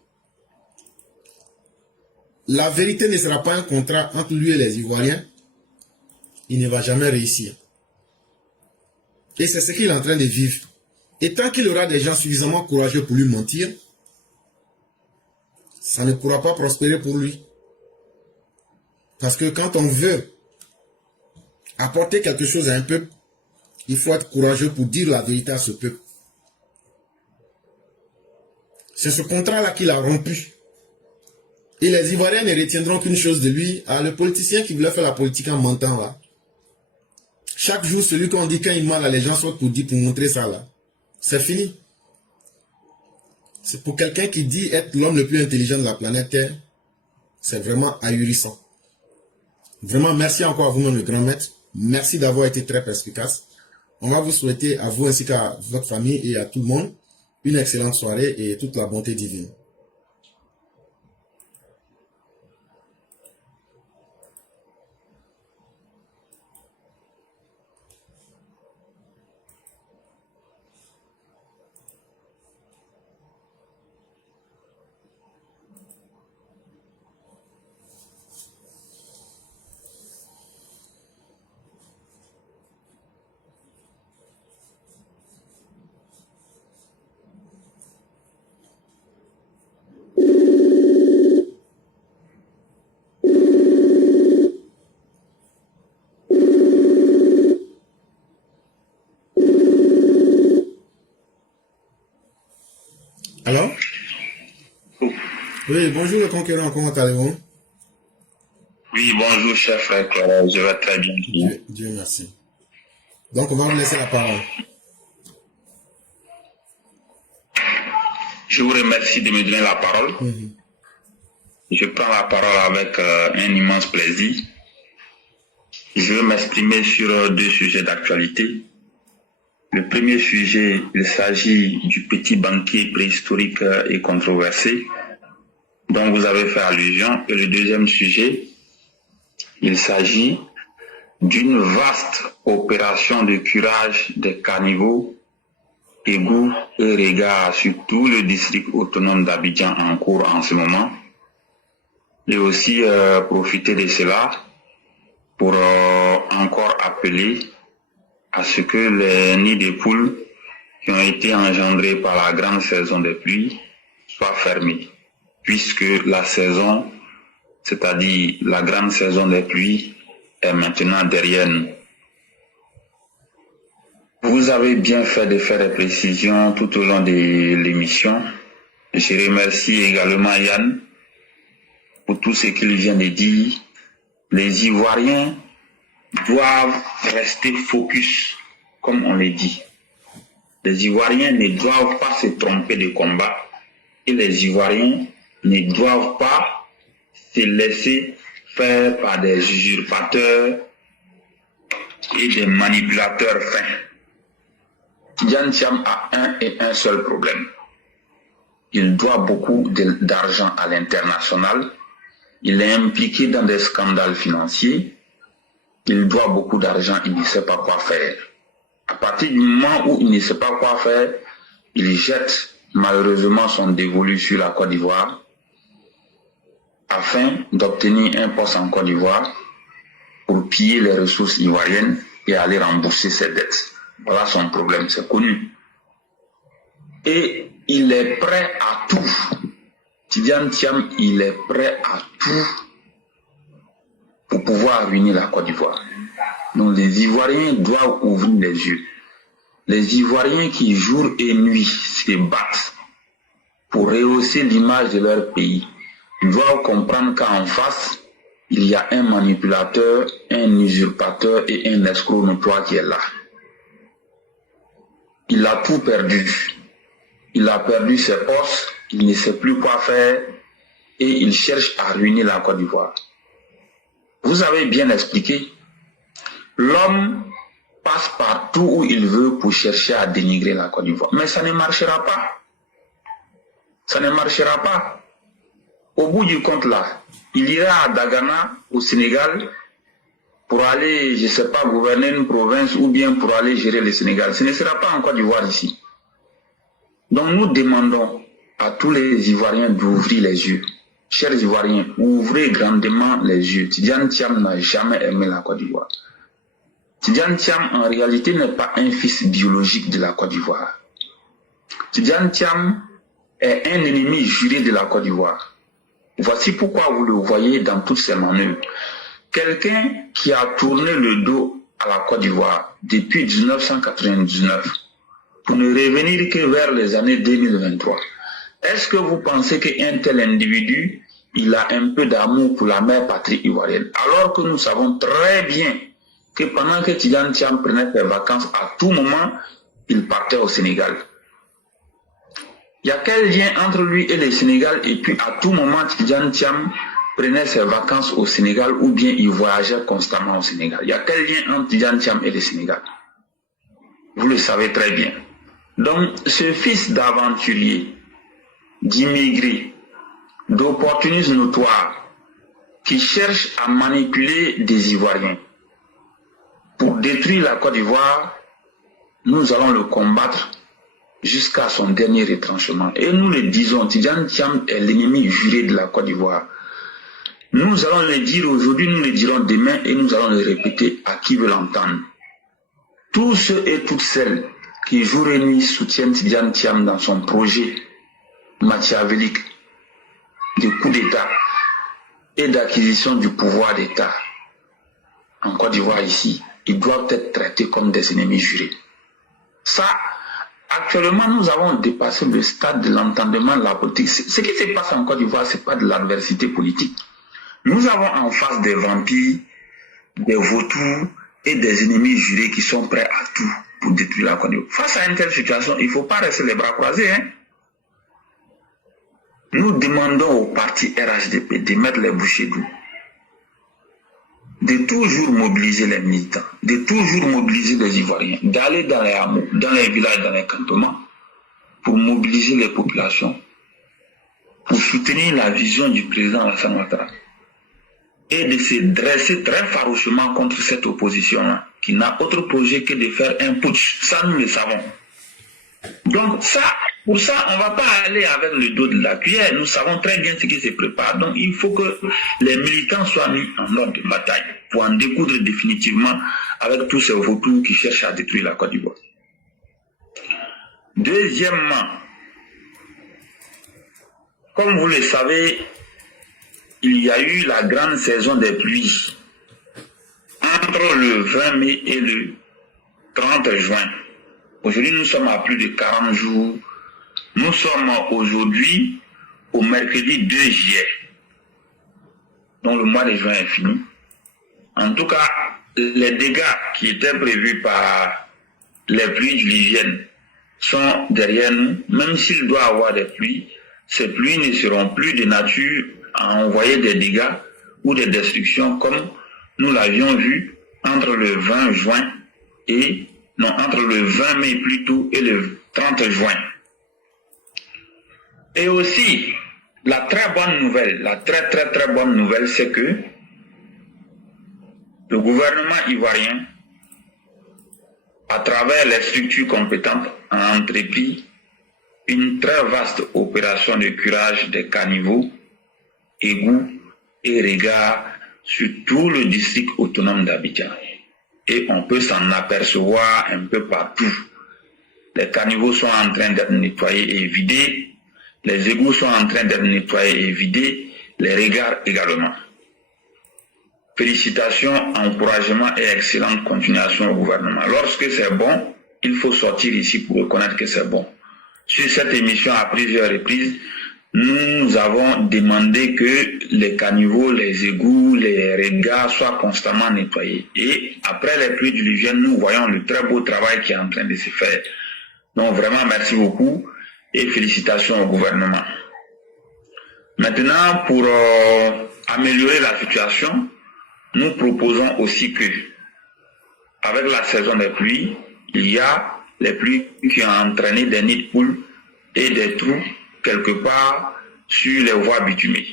la vérité ne sera pas un contrat entre lui et les Ivoiriens, il ne va jamais réussir. Et c'est ce qu'il est en train de vivre. Et tant qu'il aura des gens suffisamment courageux pour lui mentir, ça ne pourra pas prospérer pour lui. Parce que quand on veut apporter quelque chose à un peuple, il faut être courageux pour dire la vérité à ce peuple. C'est ce contrat-là qu'il a rompu. Et les Ivoiriens ne retiendront qu'une chose de lui, le politicien qui voulait faire la politique en mentant là. Chaque jour, celui qu'on dit quand il ment, là, les gens sortent pour montrer ça là. C'est fini. C'est pour quelqu'un qui dit être l'homme le plus intelligent de la planète Terre. C'est vraiment ahurissant. Vraiment, merci encore à vous-même, le grand maître. Merci d'avoir été très perspicace. On va vous souhaiter à vous ainsi qu'à votre famille et à tout le monde une excellente soirée et toute la bonté divine. Alors? Oui, bonjour le conquérant, comment allez-vous? Oui, bonjour, cher frère, je vais très bien. Dieu merci. Donc, on va vous laisser la parole. Je vous remercie de me donner la parole. Je prends la parole avec un immense plaisir. Je veux m'exprimer sur deux sujets d'actualité. Le premier sujet, il s'agit du petit banquier préhistorique et controversé dont vous avez fait allusion. Et le deuxième sujet, il s'agit d'une vaste opération de curage des caniveaux, égouts et regards sur tout le district autonome d'Abidjan en cours en ce moment. Et aussi profiter de cela pour encore appeler à ce que les nids de poules qui ont été engendrés par la grande saison des pluies soient fermés, puisque la saison, c'est-à-dire la grande saison des pluies, est maintenant derrière nous. Vous avez bien fait de faire des précisions tout au long de l'émission. Je remercie également Yann pour tout ce qu'il vient de dire. Les Ivoiriens doivent rester focus, comme on le dit. Les Ivoiriens ne doivent pas se tromper de combat et les Ivoiriens ne doivent pas se laisser faire par des usurpateurs et des manipulateurs fins. Tidiane Thiam a un et un seul problème. Il doit beaucoup d'argent à l'international. Il est impliqué dans des scandales financiers. Il doit beaucoup d'argent, il ne sait pas quoi faire. À partir du moment où il ne sait pas quoi faire, il jette malheureusement son dévolu sur la Côte d'Ivoire afin d'obtenir un poste en Côte d'Ivoire pour piller les ressources ivoiriennes et aller rembourser ses dettes. Voilà son problème, c'est connu. Et il est prêt à tout. Tidiane Thiam, il est prêt à tout pour pouvoir ruiner la Côte d'Ivoire. Donc les Ivoiriens doivent ouvrir les yeux. Les Ivoiriens qui jour et nuit se battent pour rehausser l'image de leur pays, ils doivent comprendre qu'en face, il y a un manipulateur, un usurpateur et un escroc notoire qui est là. Il a tout perdu. Il a perdu ses postes, il ne sait plus quoi faire et il cherche à ruiner la Côte d'Ivoire. Vous avez bien expliqué, l'homme passe partout où il veut pour chercher à dénigrer la Côte d'Ivoire. Mais ça ne marchera pas. Ça ne marchera pas. Au bout du compte là, il ira à Dagana, au Sénégal, pour aller, je ne sais pas, gouverner une province ou bien pour aller gérer le Sénégal. Ce ne sera pas en Côte d'Ivoire ici. Donc nous demandons à tous les Ivoiriens d'ouvrir les yeux. Chers Ivoiriens, ouvrez grandement les yeux. Tidiane Thiam n'a jamais aimé la Côte d'Ivoire. Tidiane Thiam, en réalité, n'est pas un fils biologique de la Côte d'Ivoire. Tidiane Thiam est un ennemi juré de la Côte d'Ivoire. Voici pourquoi vous le voyez dans toutes ses manœuvres. Quelqu'un qui a tourné le dos à la Côte d'Ivoire depuis 1999 pour ne revenir que vers les années 2023. Est-ce que vous pensez qu'un tel individu, il a un peu d'amour pour la mère patrie ivoirienne? Alors que nous savons très bien que pendant que Tidjane Thiam prenait ses vacances, à tout moment, il partait au Sénégal. Il y a quel lien entre lui et le Sénégal, et puis à tout moment, Tidjane Thiam prenait ses vacances au Sénégal ou bien il voyageait constamment au Sénégal. Il y a quel lien entre Tidjane Thiam et le Sénégal? Vous le savez très bien. Donc, ce fils d'aventurier, d'immigré, d'opportunistes notoires, qui cherche à manipuler des Ivoiriens pour détruire la Côte d'Ivoire, nous allons le combattre jusqu'à son dernier retranchement. Et nous le disons, Tidjane Thiam est l'ennemi juré de la Côte d'Ivoire. Nous allons le dire aujourd'hui, nous le dirons demain et nous allons le répéter à qui veut l'entendre. Tous ceux et toutes celles qui jour et nuit soutiennent Tidjane Thiam dans son projet machiavélique de coup d'État et d'acquisition du pouvoir d'État en Côte d'Ivoire ici, ils doivent être traités comme des ennemis jurés. Ça, actuellement, nous avons dépassé le stade de l'entendement de la politique. Ce qui se passe en Côte d'Ivoire, ce n'est pas de l'adversité politique. Nous avons en face des vampires, des vautours et des ennemis jurés qui sont prêts à tout pour détruire la Côte d'Ivoire. Face à une telle situation, il ne faut pas rester les bras croisés. Nous demandons au parti RHDP de mettre les bouchées doubles, de toujours mobiliser les militants, de toujours mobiliser les Ivoiriens, d'aller dans les hameaux, dans les villages, dans les cantonnements, pour mobiliser les populations, pour soutenir la vision du président Alassane Ouattara et de se dresser très farouchement contre cette opposition-là, qui n'a autre projet que de faire un putsch. Ça, nous le savons. Donc ça, pour ça, on ne va pas aller avec le dos de la cuillère. Nous savons très bien ce qui se prépare. Donc il faut que les militants soient mis en ordre de bataille pour en découdre définitivement avec tous ces vautours qui cherchent à détruire la Côte d'Ivoire. Deuxièmement, comme vous le savez, il y a eu la grande saison des pluies entre le 20 mai et le 30 juin. Aujourd'hui, nous sommes à plus de 40 jours. Nous sommes aujourd'hui au mercredi 2 juillet. Donc le mois de juin est fini. En tout cas, les dégâts qui étaient prévus par les pluies diluviennes sont derrière nous. Même s'il doit y avoir des pluies, ces pluies ne seront plus de nature à envoyer des dégâts ou des destructions comme nous l'avions vu entre le 20 juin et entre le 20 mai plutôt et le 30 juin. Et aussi, la très bonne nouvelle, la très bonne nouvelle, c'est que le gouvernement ivoirien, à travers les structures compétentes, a entrepris une très vaste opération de curage des caniveaux, égouts et regards sur tout le district autonome d'Abidjan. Et on peut s'en apercevoir un peu partout. Les caniveaux sont en train d'être nettoyés et vidés, les égouts sont en train d'être nettoyés et vidés, les regards également. Félicitations, encouragement et excellente continuation au gouvernement. Lorsque c'est bon, il faut sortir ici pour reconnaître que c'est bon. Sur cette émission, à plusieurs reprises, nous avons demandé que les caniveaux, les égouts, les regards soient constamment nettoyés. Et après les pluies diluviennes, nous voyons le très beau travail qui est en train de se faire. Donc vraiment, merci beaucoup et félicitations au gouvernement. Maintenant, pour améliorer la situation, nous proposons aussi que, avec la saison des pluies, il y a les pluies qui ont entraîné des nids de poules et des trous quelque part sur les voies bitumées.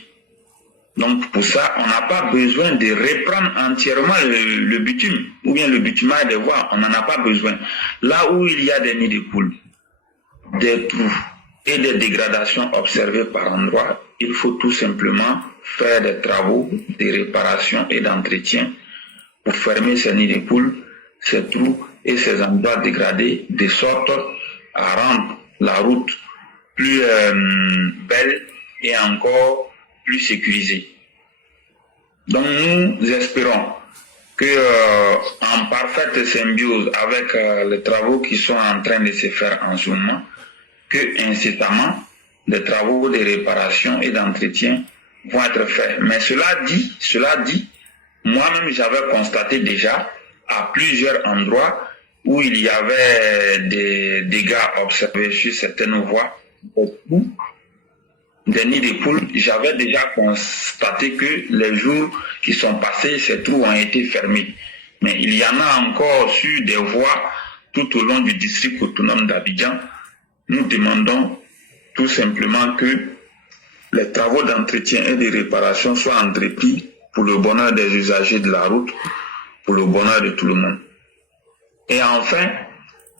Donc pour ça, on n'a pas besoin de reprendre entièrement le bitume ou bien le bitumage des voies, on n'en a pas besoin. Là où il y a des nids de poules, des trous et des dégradations observées par endroits, il faut tout simplement faire des travaux de réparation et d'entretien pour fermer ces nids de poules, ces trous et ces endroits dégradés de sorte à rendre la route plus belle et encore plus sécurisée. Donc nous espérons que en parfaite symbiose avec les travaux qui sont en train de se faire en ce moment, que incessamment les travaux de réparation et d'entretien vont être faits. Mais cela dit, moi-même j'avais constaté déjà à plusieurs endroits où il y avait des dégâts observés sur certaines voies, des nids de poules. J'avais déjà constaté que les jours qui sont passés, ces trous ont été fermés. Mais il y en a encore sur des voies tout au long du district autonome d'Abidjan. Nous demandons tout simplement que les travaux d'entretien et de réparation soient entrepris pour le bonheur des usagers de la route, pour le bonheur de tout le monde. Et enfin,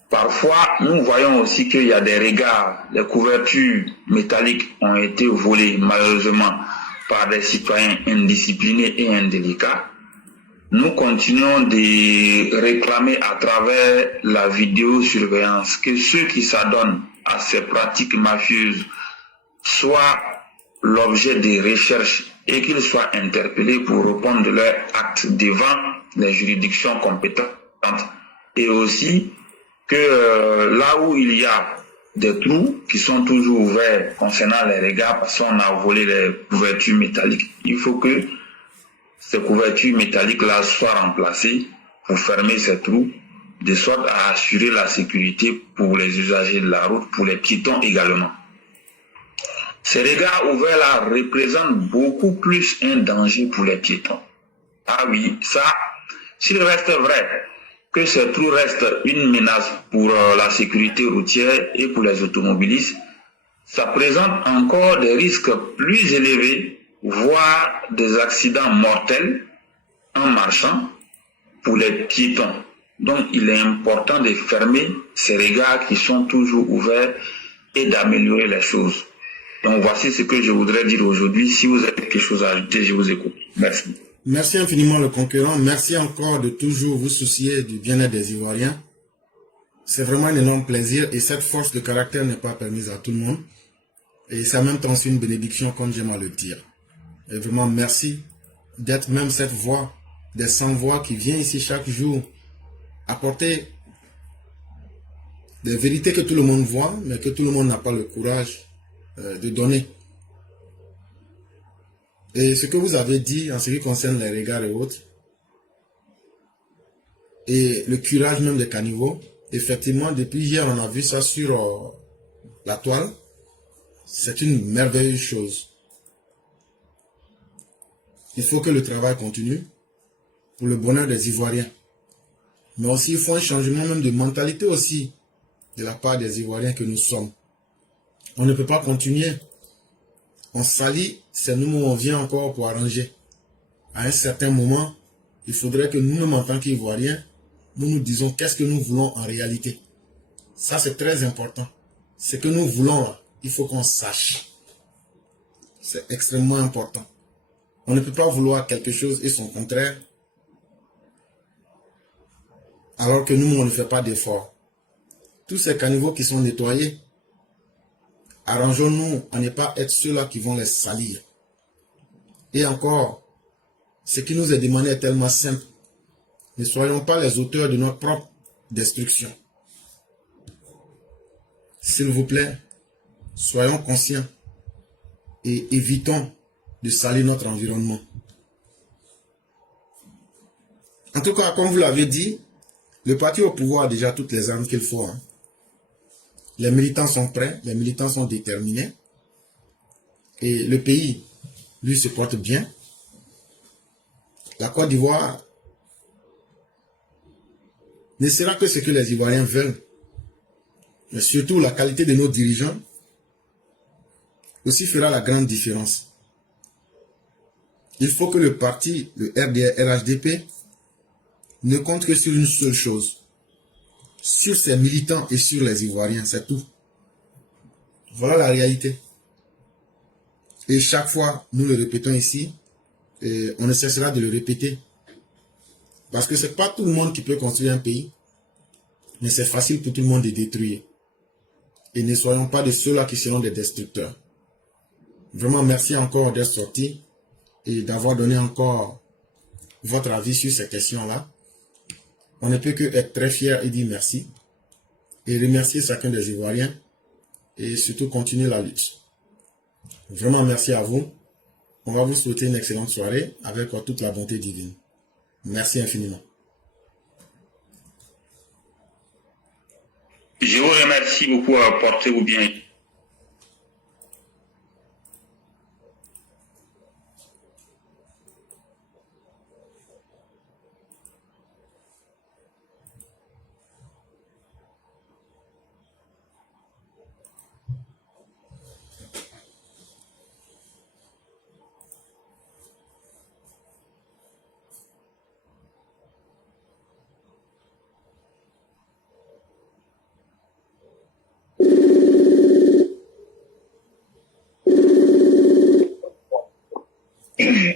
parfois, nous voyons aussi qu'il y a des regards, les couvertures métalliques ont été volées malheureusement par des citoyens indisciplinés et indélicats. Nous continuons de réclamer à travers la vidéosurveillance que ceux qui s'adonnent à ces pratiques mafieuses soient l'objet des recherches et qu'ils soient interpellés pour répondre de leurs actes devant les juridictions compétentes. Et aussi que là où il y a des trous qui sont toujours ouverts concernant les regards parce qu'on a volé les couvertures métalliques, il faut que ces couvertures métalliques-là soient remplacées pour fermer ces trous, de sorte à assurer la sécurité pour les usagers de la route, pour les piétons également. Ces regards ouverts-là représentent beaucoup plus un danger pour les piétons. Ah oui, ça, s'il reste vrai que ces trous restent une menace pour la sécurité routière et pour les automobilistes, ça présente encore des risques plus élevés, voire des accidents mortels en marchant pour les piétons. Donc il est important de fermer ces regards qui sont toujours ouverts et d'améliorer les choses. Donc voici ce que je voudrais dire aujourd'hui. Si vous avez quelque chose à ajouter, je vous écoute. Merci. Merci infiniment le concurrent. Merci encore de toujours vous soucier du bien-être des Ivoiriens. C'est vraiment un énorme plaisir et cette force de caractère n'est pas permise à tout le monde. Et c'est en même temps aussi une bénédiction comme j'aime à le dire. Et vraiment merci d'être même cette voix des sans-voix qui vient ici chaque jour apporter des vérités que tout le monde voit, mais que tout le monde n'a pas le courage de donner. Et ce que vous avez dit en ce qui concerne les regards et autres, et le curage même des caniveaux, effectivement, depuis hier, on a vu ça sur la toile. C'est une merveilleuse chose. Il faut que le travail continue pour le bonheur des Ivoiriens. Mais aussi, il faut un changement même de mentalité aussi de la part des Ivoiriens que nous sommes. On ne peut pas continuer. On salit, c'est nous où on vient encore pour arranger. À un certain moment, il faudrait que nous-mêmes en tant qu'Ivoiriens, nous nous disons qu'est-ce que nous voulons en réalité. Ça, c'est très important. Ce que nous voulons, il faut qu'on sache. C'est extrêmement important. On ne peut pas vouloir quelque chose et son contraire, alors que nous, on ne fait pas d'efforts. Tous ces caniveaux qui sont nettoyés, arrangeons-nous à ne pas être ceux-là qui vont les salir. Et encore, ce qui nous est demandé est tellement simple. Ne soyons pas les auteurs de notre propre destruction. S'il vous plaît, soyons conscients et évitons de salir notre environnement. En tout cas, comme vous l'avez dit, le parti au pouvoir a déjà toutes les armes qu'il faut. Les militants sont prêts, les militants sont déterminés. Et le pays, lui, se porte bien. La Côte d'Ivoire ne sera que ce que les Ivoiriens veulent. Mais surtout, la qualité de nos dirigeants aussi fera la grande différence. Il faut que le parti, le RHDP, ne compte que sur une seule chose. Sur ses militants et sur les Ivoiriens, c'est tout. Voilà la réalité. Et chaque fois, nous le répétons ici, et on ne cessera de le répéter. Parce que ce n'est pas tout le monde qui peut construire un pays, mais c'est facile pour tout le monde de détruire. Et ne soyons pas de ceux-là qui seront des destructeurs. Vraiment, merci encore d'être sortis et d'avoir donné encore votre avis sur ces questions-là. On ne peut que être très fiers et dire merci. Et remercier chacun des Ivoiriens. Et surtout continuer la lutte. Vraiment merci à vous. On va vous souhaiter une excellente soirée avec toute la bonté divine. Merci infiniment. Je vous remercie beaucoup, portez-vous bien.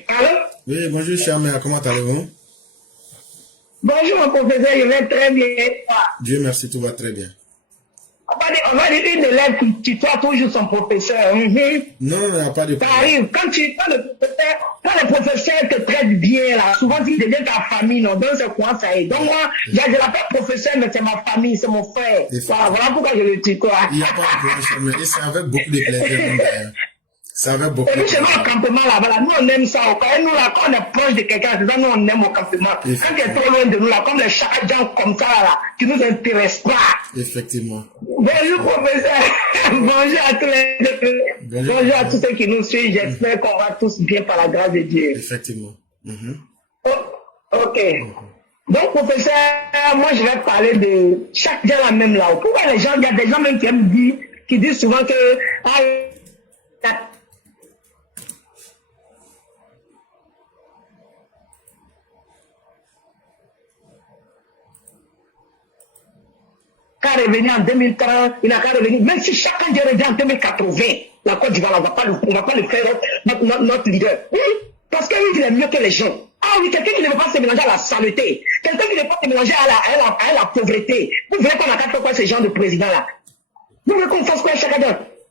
Allô? Oui, bonjour, cher Méa, comment allez-vous? Bonjour, mon professeur, je vais très bien. Dieu merci, tout va très bien. On va dire une élève qui tutoie toujours son professeur. Non, il n'y a pas de Ça problème. arrive, quand le professeur te traite bien, là, souvent il devient ta famille, non? Donc c'est quoi ça est? Donc moi, je l'appelle professeur, mais c'est ma famille, c'est mon frère. Voilà pourquoi je le tutoie. Il n'y a pas de problème, cher Méa. Et c'est avec beaucoup de plaisir, d'ailleurs. C'est avec beaucoup Et de puis chez plaisir. nous au campement là, voilà, nous on aime ça. Quand nous là, quand on est proche de quelqu'un, c'est ça nous on aime au campement. Quand tu es trop loin de nous là, comme les chakadjans comme ça là, qui nous intéressent pas. Effectivement. Bonjour professeur, bonjour à tous bonjour à tous ceux qui nous suivent. J'espère qu'on va tous bien par la grâce de Dieu. Effectivement. Ok. Donc professeur, moi je vais parler de chaque dia là même là. Pourquoi les gens, il y a des gens même qui aiment dire, qui disent souvent que qu'à revenir en 2030, il n'a qu'à revenir. Même si chacun dit revient en 2080, la Côte d'Ivoire, on ne va pas le faire notre leader. Oui, parce que lui, il est mieux que les gens. Ah oui, quelqu'un qui ne veut pas se mélanger à la saleté, quelqu'un qui ne veut pas se mélanger à la pauvreté. Vous voulez qu'on a qu'à faire quoi ce genre de président-là? Vous voulez qu'on fasse quoi chacun?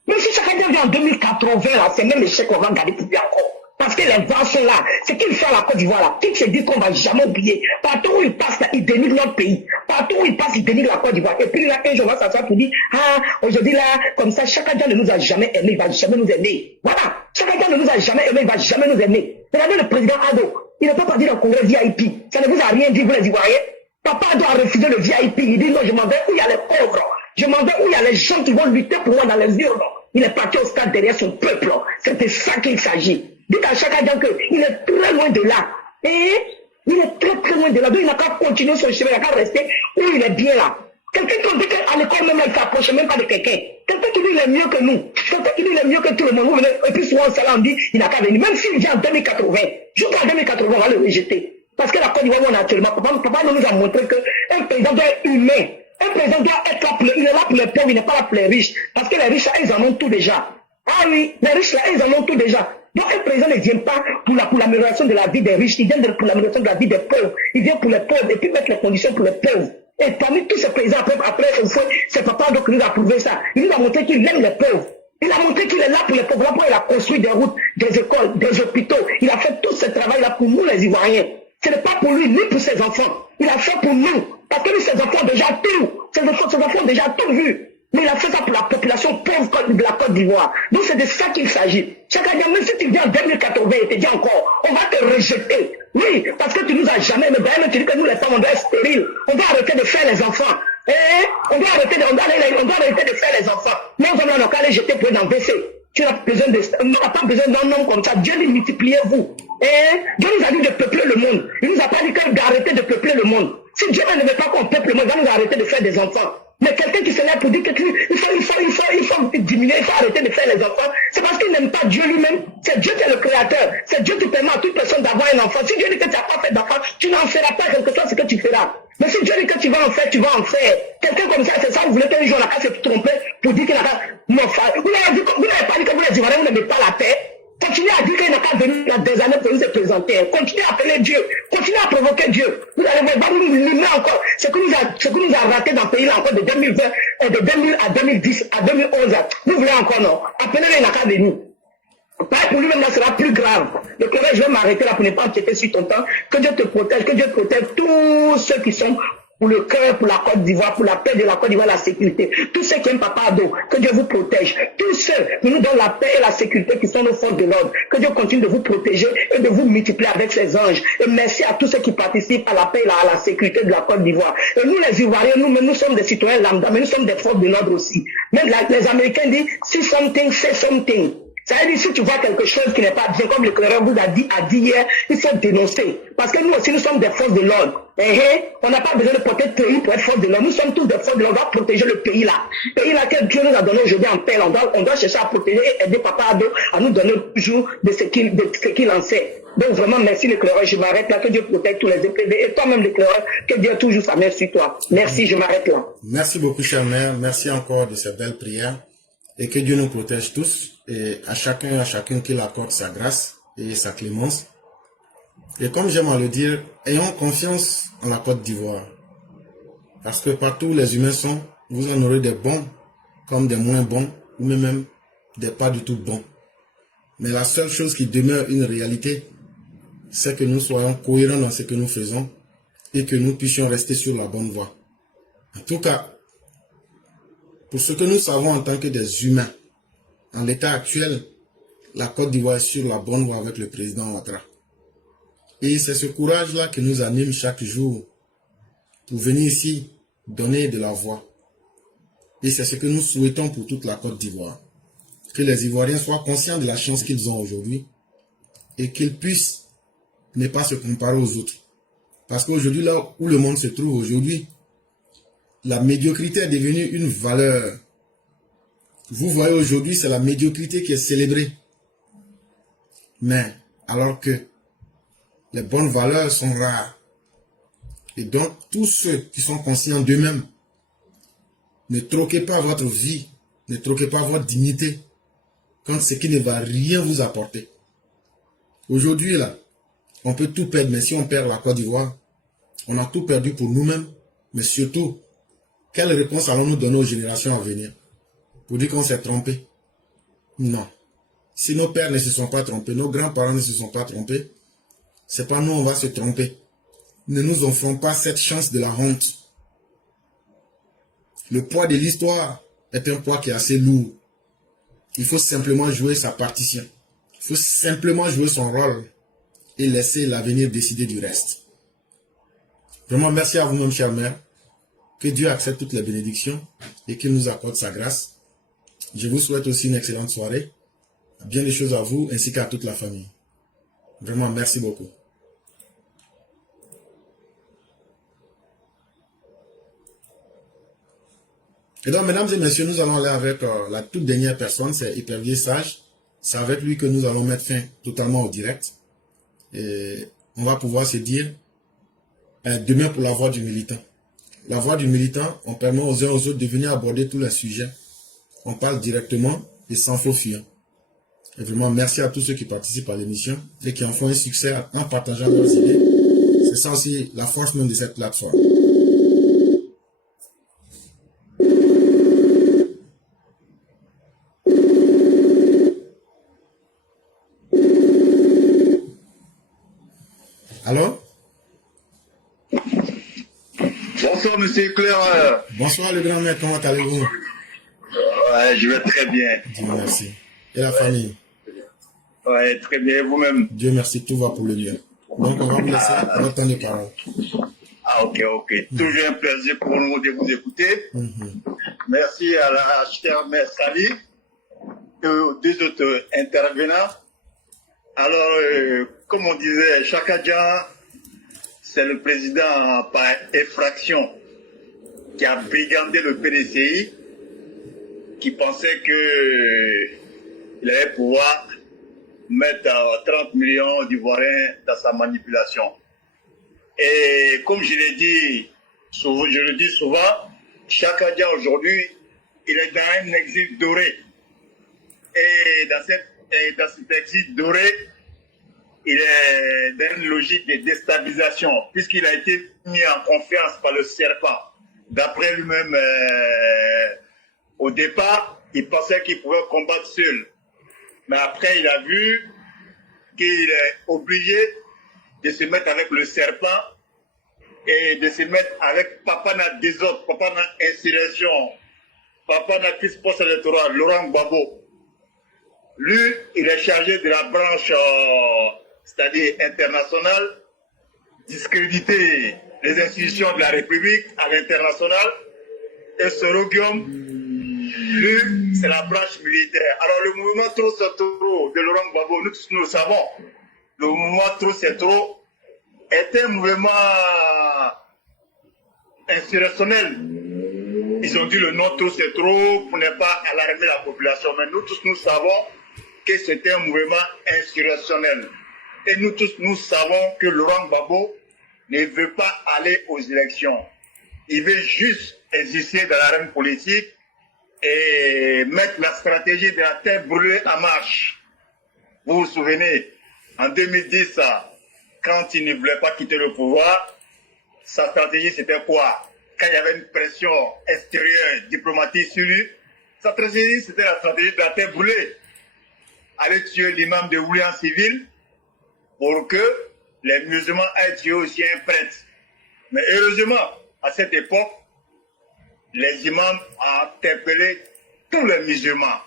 Même si chacun vient en 2080, là, c'est même l'échec qu'on va garder pour lui encore. Parce que les voix sont là. Ce qu'il fait à la Côte d'Ivoire, là, qu'il se dit qu'on va jamais oublier. Partout où il passe, là, il dénigre notre pays. Partout où il passe, il dénigre la Côte d'Ivoire. Et puis là, un jour, on va s'asseoir pour dire, ah, aujourd'hui là, comme ça, chacun ne nous a jamais aimé, il va jamais nous aimer. Voilà. Chacun ne nous a jamais aimé, il va jamais nous aimer. Regardez le président Ado. Il n'est pas parti dans le congrès VIP. Ça ne vous a rien dit, vous les Ivoiriens. Papa doit refuser le VIP. Il dit non, je m'en vais où il y a les pauvres. Je m'en vais où il y a les gens qui vont lutter pour moi dans les urnes. Il est parti au stade derrière son peuple. C'est de ça qu'il s'agit. Dites à chacun qu'il est très loin de là. Et il est très très loin de là. Donc il n'a qu'à continuer son chemin, il n'a qu'à rester où il est bien là. Quelqu'un qui dit qu'à l'école même, il ne s'approche même pas de quelqu'un. Quelqu'un qui dit qu'il est mieux que nous. Quelqu'un qui dit qu'il est mieux que tout le monde. Et puis souvent, ça là, on dit il n'a qu'à venir. Même s'il vient en 2080, jusqu'en 2080, on va le rejeter. Parce que la Côte d'Ivoire, on a actuellement, papa nous a montré qu'un président doit être humain. Un président doit être là il est là pour les pauvres, il n'est pas là pour les riches. Parce que les riches, là, ils en ont tout déjà. Ah oui, les riches, là, ils en ont tout déjà. Donc un président ne vient pas pour l'amélioration de la vie des riches, il vient pour l'amélioration de la vie des pauvres. Il vient pour les pauvres et puis mettre les conditions pour les pauvres. Et parmi tous ces présidents, après c'est papa qui nous a prouvé ça. Il nous a montré qu'il aime les pauvres. Il a montré qu'il est là pour les pauvres. Après, il a construit des routes, des écoles, des hôpitaux. Il a fait tout ce travail-là pour nous, les Ivoiriens. Ce n'est pas pour lui, ni pour ses enfants. Il a fait pour nous. Parce que lui, ses enfants ont déjà tout. Ses enfants ont déjà tout vu. Mais il a fait ça pour la population pauvre de la Côte d'Ivoire. Donc c'est de ça qu'il s'agit. Chacun dit, même si tu viens en 2080 et tu dis encore, on va te rejeter. Oui, parce que tu nous as jamais, mais d'ailleurs tu dis que nous les femmes, on doit être stériles. On doit arrêter de faire les enfants. On doit arrêter de faire les enfants. Mais on va encore les jeter pour être dans le WC. Tu n'as pas besoin d'un homme comme ça. Dieu dit multipliez-vous. Dieu nous a dit de peupler le monde. Il nous a pas dit d'arrêter de peupler le monde. Si Dieu ne veut pas qu'on peuple le monde, il va nous arrêter de faire des enfants. Mais quelqu'un qui se lève pour dire qu'il faut diminuer, il faut arrêter de faire les enfants, c'est parce qu'il n'aime pas Dieu lui-même. C'est Dieu qui est le créateur. C'est Dieu qui permet à toute personne d'avoir un enfant. Si Dieu dit que tu n'as pas fait d'enfant, tu n'en feras pas quelque chose, c'est que tu feras. Mais si Dieu dit que tu vas en faire, tu vas en faire. Quelqu'un comme ça, c'est ça, vous voulez qu'un jour on n'a qu'à se tromper pour dire qu'il n'a pas... Non, vous n'avez pas dit que vous les Ivoiriens, vous n'aimez pas la paix. Continuez à dire qu'il n'a qu'à venir il y a des années pour nous se présenter. Continuez à appeler Dieu. Continuez à provoquer Dieu. Vous allez voir, vous nous encore. Ce que nous a raté dans le pays là encore de 2020, de 2000 à 2010, à 2011. Vous voulez encore non? Appelez-le, il n'a qu'à venir. Pareil pour lui-même, là, sera plus grave. Donc, je vais m'arrêter là pour ne pas empiéter sur ton temps. Que Dieu te protège, que Dieu protège tous ceux qui sont pour le cœur, pour la Côte d'Ivoire, pour la paix de la Côte d'Ivoire, la sécurité. Tous ceux qui aiment Papa Ado, que Dieu vous protège. Tous ceux qui nous donnent la paix et la sécurité qui sont nos forces de l'ordre, que Dieu continue de vous protéger et de vous multiplier avec ses anges. Et merci à tous ceux qui participent à la paix et à la sécurité de la Côte d'Ivoire. Et nous les Ivoiriens, nous sommes des citoyens lambda, mais nous sommes des forces de l'ordre aussi. Même les Américains disent, see something, say something. Ça veut dire, si tu vois quelque chose qui n'est pas bien, comme l'éclaireur vous a dit hier, il faut dénoncer. Parce que nous aussi, nous sommes des forces de l'ordre. On n'a pas besoin de porter de pays pour être force de l'ordre. Nous sommes tous des forces de l'ordre. On doit protéger le pays là. Le pays là que Dieu nous a donné aujourd'hui en paix. On doit chercher à protéger et aider Papa Ado à nous donner toujours de ce qu'il en sait. Donc vraiment, merci l'éclaireur. Je m'arrête là. Que Dieu protège tous les EPV. Et toi-même l'éclaireur, que Dieu ait toujours sa main sur toi. Merci, je m'arrête là. Merci beaucoup, chère mère. Merci encore de ces belles prières. Et que Dieu nous protège tous. Et à chacun qu'il accorde sa grâce et sa clémence. Et comme j'aime à le dire, ayons confiance en la Côte d'Ivoire. Parce que partout où les humains sont, vous en aurez des bons comme des moins bons, ou même des pas du tout bons. Mais la seule chose qui demeure une réalité, c'est que nous soyons cohérents dans ce que nous faisons et que nous puissions rester sur la bonne voie. En tout cas, pour ce que nous savons en tant que des humains, en l'état actuel, la Côte d'Ivoire est sur la bonne voie avec le président Ouattara. Et c'est ce courage-là qui nous anime chaque jour pour venir ici donner de la voix. Et c'est ce que nous souhaitons pour toute la Côte d'Ivoire. Que les Ivoiriens soient conscients de la chance qu'ils ont aujourd'hui et qu'ils puissent ne pas se comparer aux autres. Parce qu'aujourd'hui, là où le monde se trouve aujourd'hui, la médiocrité est devenue une valeur. Vous voyez aujourd'hui, c'est la médiocrité qui est célébrée. Mais alors que les bonnes valeurs sont rares. Et donc, tous ceux qui sont conscients d'eux-mêmes, ne troquez pas votre vie, ne troquez pas votre dignité contre ce qui ne va rien vous apporter. Aujourd'hui, là, on peut tout perdre, mais si on perd la Côte d'Ivoire, on a tout perdu pour nous-mêmes, mais surtout, quelle réponse allons-nous donner aux générations à venir? Pour dire qu'on s'est trompé? Non. Si nos pères ne se sont pas trompés, nos grands-parents ne se sont pas trompés, c'est pas nous, on va se tromper. Ne nous offrons pas cette chance de la honte. Le poids de l'histoire est un poids qui est assez lourd. Il faut simplement jouer sa partition. Il faut simplement jouer son rôle et laisser l'avenir décider du reste. Vraiment, merci à vous-même, chère mère. Que Dieu accepte toutes les bénédictions et qu'il nous accorde sa grâce. Je vous souhaite aussi une excellente soirée. Bien des choses à vous ainsi qu'à toute la famille. Vraiment, merci beaucoup. Et donc, mesdames et messieurs, nous allons aller avec la toute dernière personne, c'est Hypervier Sage. C'est avec lui que nous allons mettre fin totalement au direct. Et on va pouvoir se dire, demain pour la voix du militant. La voix du militant, on permet aux uns aux autres de venir aborder tous les sujets. On parle directement et sans faux fuyant. Et vraiment, merci à tous ceux qui participent à l'émission et qui en font un succès en partageant leurs idées. C'est ça aussi la force même de cette plateforme. Allô? Bonsoir, monsieur Claire. Bonsoir, le grand maître, comment allez-vous? Ouais, je vais très bien. Dieu merci. Et la famille? Ouais, très bien, vous-même? Dieu merci, tout va pour le mieux. Donc, on va vous laisser votre temps de parole. Ah, ok. Toujours un plaisir pour nous de vous écouter. Merci à la chère mère Sali et aux deux autres intervenants. Alors, comme on disait, Chaka Dia, c'est le président par effraction qui a brigandé le PDCI, qui pensait qu'il allait pouvoir mettre 30 millions d'Ivoiriens dans sa manipulation. Et comme je l'ai dit, je le dis souvent, Chaka Dia aujourd'hui, il est dans un exil doré. Et dans cet exil doré, il est dans une logique de déstabilisation, puisqu'il a été mis en confiance par le serpent. D'après lui-même, au départ, il pensait qu'il pouvait combattre seul. Mais après, il a vu qu'il est obligé de se mettre avec le serpent et de se mettre avec Papana désordre, Papana insurrection, Papana prise poste électorale, Laurent Gbagbo. Lui, il est chargé de la branche, c'est-à-dire internationale, discréditer les institutions de la République à l'international. Et Soro Guillaume, lui, c'est la branche militaire. Alors le mouvement trop c'est trop de Laurent Gbagbo, nous tous nous le savons. Le mouvement trop c'est trop est un mouvement insurrectionnel. Ils ont dit le nom trop c'est trop pour ne pas alarmer la population. Mais nous tous nous savons que c'est un mouvement insurrectionnel. Et nous tous nous savons que Laurent Gbagbo ne veut pas aller aux élections. Il veut juste exister dans l'arène politique et mettre la stratégie de la terre brûlée en marche. Vous vous souvenez, en 2010, quand il ne voulait pas quitter le pouvoir, sa stratégie c'était quoi? Quand il y avait une pression extérieure, diplomatique sur lui, sa stratégie c'était la stratégie de la terre brûlée. Aller tuer l'imam de William Civil pour que les musulmans aient tué aussi un prêtre. Mais heureusement, à cette époque, les imams ont interpellé tous les musulmans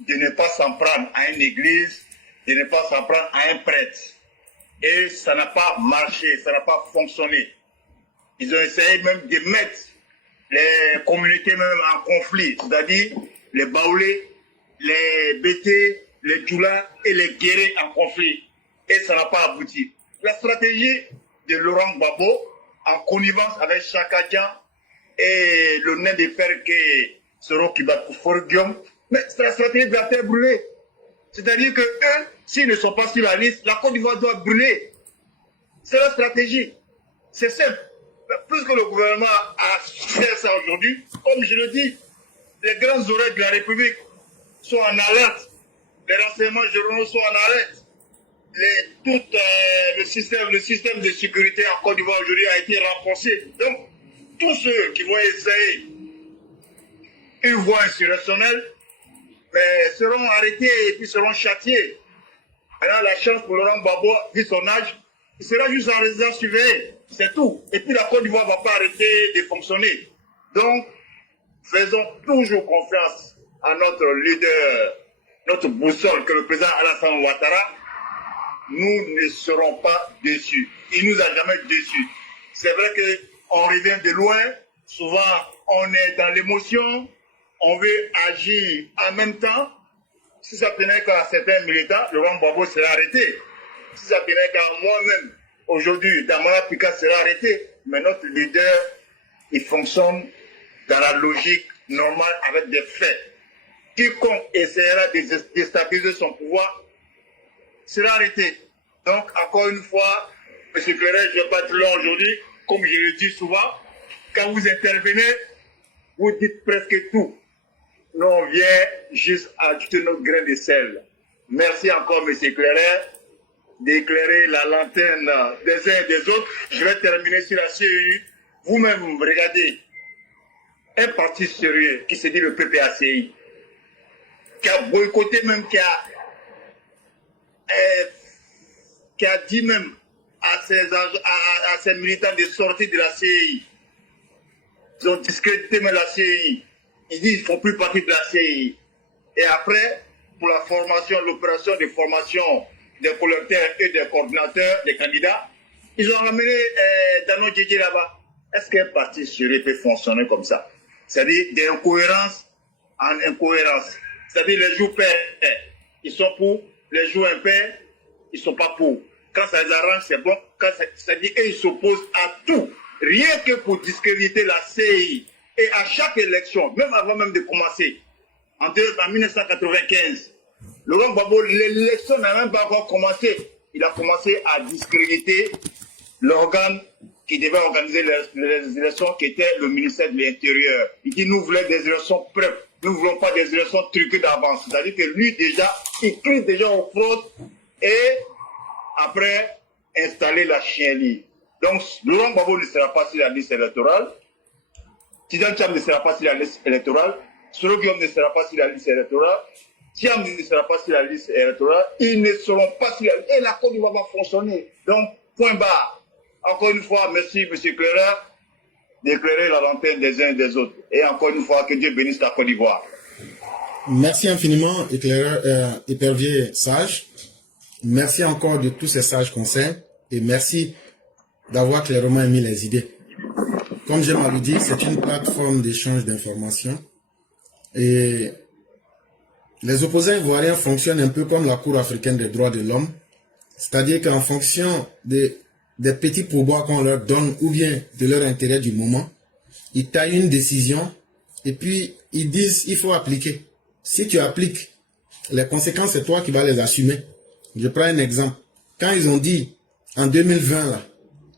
de ne pas s'en prendre à une église, de ne pas s'en prendre à un prêtre. Et ça n'a pas marché, ça n'a pas fonctionné. Ils ont essayé même de mettre les communautés même en conflit, c'est-à-dire les Baoulés, les Bétés, les Djoula et les Guérés en conflit. Et ça n'a pas abouti. La stratégie de Laurent Gbagbo, en connivence avec Chaka Dian et le nain de fer qui est Soro Guillaume, mais c'est la stratégie de la terre brûlée. C'est-à-dire que eux, s'ils ne sont pas sur la liste, la Côte d'Ivoire doit brûler. C'est la stratégie. C'est simple. Mais plus que le gouvernement a fait ça aujourd'hui, comme je le dis, les grandes oreilles de la République sont en alerte. Les renseignements journaux sont en alerte. Le système de sécurité en Côte d'Ivoire aujourd'hui a été renforcé. Donc, tous ceux qui vont essayer une voie insurrectionnelle seront arrêtés et puis seront châtiés. Maintenant, la chance pour Laurent Gbagbo, vu son âge, il sera juste en résidence surveillée. C'est tout. Et puis la Côte d'Ivoire ne va pas arrêter de fonctionner. Donc, faisons toujours confiance à notre leader, notre boussole, que le président Alassane Ouattara. Nous ne serons pas déçus. Il ne nous a jamais déçus. C'est vrai qu'on revient de loin. Souvent, on est dans l'émotion. On veut agir en même temps. Si ça tenait qu'à certains militants, Laurent Gbagbo serait arrêté. Si ça tenait qu'à moi-même, aujourd'hui, Damara Pika serait arrêté. Mais notre leader, il fonctionne dans la logique normale avec des faits. Quiconque essaiera de déstabiliser son pouvoir sera arrêté. Donc, encore une fois, M. Claret, je ne vais pas être là aujourd'hui, comme je le dis souvent, quand vous intervenez, vous dites presque tout. Nous, on vient juste ajouter notre grain de sel. Merci encore, M. Claret, d'éclairer la lanterne des uns et des autres. Je vais terminer sur la CEI. Vous-même, regardez, un parti sérieux qui se dit le PPACI, qui a boycotté même, qui a dit même à ses militants de sortir de la CEI. Ils ont discrédité même la CEI. Ils disent qu'ils ne font plus partie de la CEI. Et après, pour la formation, l'opération de formation des collecteurs et des coordinateurs, des candidats, ils ont ramené Dano Djedje là-bas. Est-ce qu'un parti sérieux peut fonctionner comme ça? C'est-à-dire d'incohérence en incohérence. C'est-à-dire les jours pairs, ils sont pour, les jours impairs, ils ne sont pas pour. Quand ça les arrange, c'est bon. C'est-à-dire qu'ils s'opposent à tout. Rien que pour discréditer la CEI. Et à chaque élection, même avant même de commencer, en 1995, Laurent Gbagbo, l'élection n'a même pas encore commencé. Il a commencé à discréditer l'organe qui devait organiser les élections, qui était le ministère de l'Intérieur. Il dit, nous voulons des élections prêtes. Nous ne voulons pas des élections truquées d'avance. C'est-à-dire que lui, déjà, il crie déjà aux fraudes et après, installer la chienlit. Donc, Laurent Gbagbo ne sera pas sur la liste électorale. Tidjane Thiam ne sera pas sur la liste électorale. Soro Guillaume ne sera pas sur la liste électorale. Thiam ne sera pas sur la liste électorale. Ils ne seront pas sur la liste. Et la Côte d'Ivoire va fonctionner. Donc, point barre. encore une fois, merci, M. Clerc, d'éclairer la lanterne des uns et des autres. Et encore une fois, que Dieu bénisse la Côte d'Ivoire. Merci infiniment, épervier sage. Merci encore de tous ces sages conseils et merci d'avoir clairement émis les idées. Comme j'aime à le dire, c'est une plateforme d'échange d'informations et les opposants ivoiriens fonctionnent un peu comme la Cour africaine des droits de l'homme, c'est-à-dire qu'en fonction des petits pourboires qu'on leur donne ou bien de leur intérêt du moment, ils taillent une décision et puis ils disent il faut appliquer. Si tu appliques, les conséquences, c'est toi qui vas les assumer. Je prends un exemple. Quand ils ont dit, en 2020, là,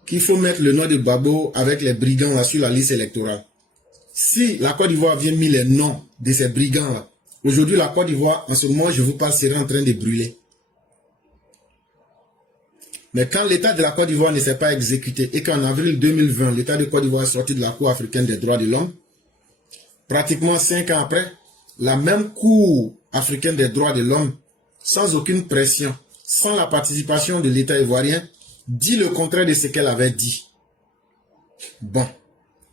qu'il faut mettre le nom de Gbagbo avec les brigands là, sur la liste électorale. Si la Côte d'Ivoire vient mis les noms de ces brigands là, aujourd'hui la Côte d'Ivoire, en ce moment, je vous parle, serait en train de brûler. Mais quand l'État de la Côte d'Ivoire ne s'est pas exécuté et qu'en avril 2020, l'État de Côte d'Ivoire est sorti de la Cour africaine des droits de l'homme, pratiquement 5 ans après, la même Cour africaine des droits de l'homme, sans aucune pression, sans la participation de l'État ivoirien, dit le contraire de ce qu'elle avait dit. Bon,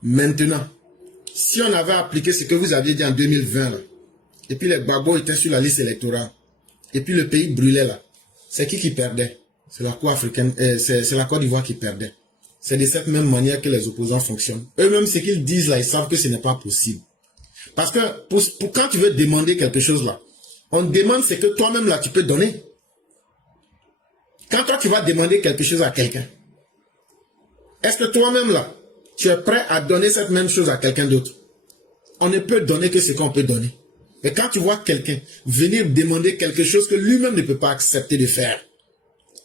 maintenant, si on avait appliqué ce que vous aviez dit en 2020, là, et puis les Gbagbo étaient sur la liste électorale, et puis le pays brûlait là, c'est qui perdait? C'est la Cour africaine, c'est la Côte d'Ivoire qui perdait. C'est de cette même manière que les opposants fonctionnent. Eux-mêmes, ce qu'ils disent là, ils savent que ce n'est pas possible. Parce que pour quand tu veux demander quelque chose là, on demande ce que toi-même là tu peux donner. Quand toi tu vas demander quelque chose à quelqu'un, est-ce que toi-même là, tu es prêt à donner cette même chose à quelqu'un d'autre? On ne peut donner que ce qu'on peut donner. Et quand tu vois quelqu'un venir demander quelque chose que lui-même ne peut pas accepter de faire,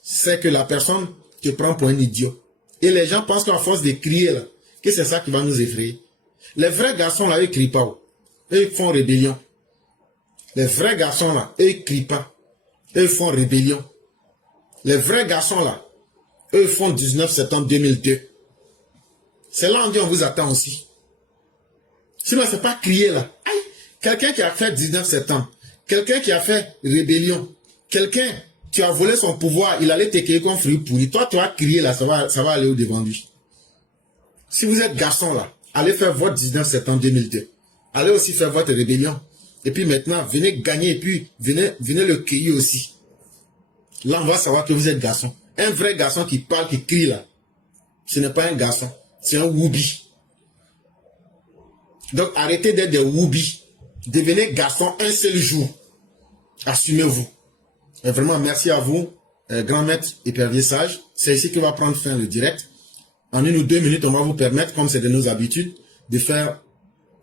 c'est que la personne te prend pour un idiot. Et les gens pensent qu'à force de crier là, que c'est ça qui va nous effrayer. Les vrais garçons là, ils ne crient pas. Eux, ils font rébellion. Les vrais garçons là, eux, ils crient pas. Eux, ils font rébellion. Les vrais garçons là, eux, ils font 19 septembre 2002. C'est là où on dit on vous attend aussi. Sinon, c'est pas crier là. Aïe, quelqu'un qui a fait 19 septembre, quelqu'un qui a fait rébellion, quelqu'un qui a volé son pouvoir, il allait t'écrire comme fruit pourri. Toi, tu vas crier là, ça va aller au devant lui. Si vous êtes garçon là, allez faire votre 19 septembre 2002. Allez aussi faire votre rébellion. Et puis maintenant, venez gagner et puis venez le cueillir aussi. Là, on va savoir que vous êtes garçon. Un vrai garçon qui parle, qui crie là, ce n'est pas un garçon, c'est un woubi. Donc arrêtez d'être des woubi. Devenez garçon un seul jour. Assumez-vous. Et vraiment, merci à vous, grand maître épervier sage. C'est ici que va prendre fin le direct. En 1 ou 2 minutes, on va vous permettre, comme c'est de nos habitudes, de faire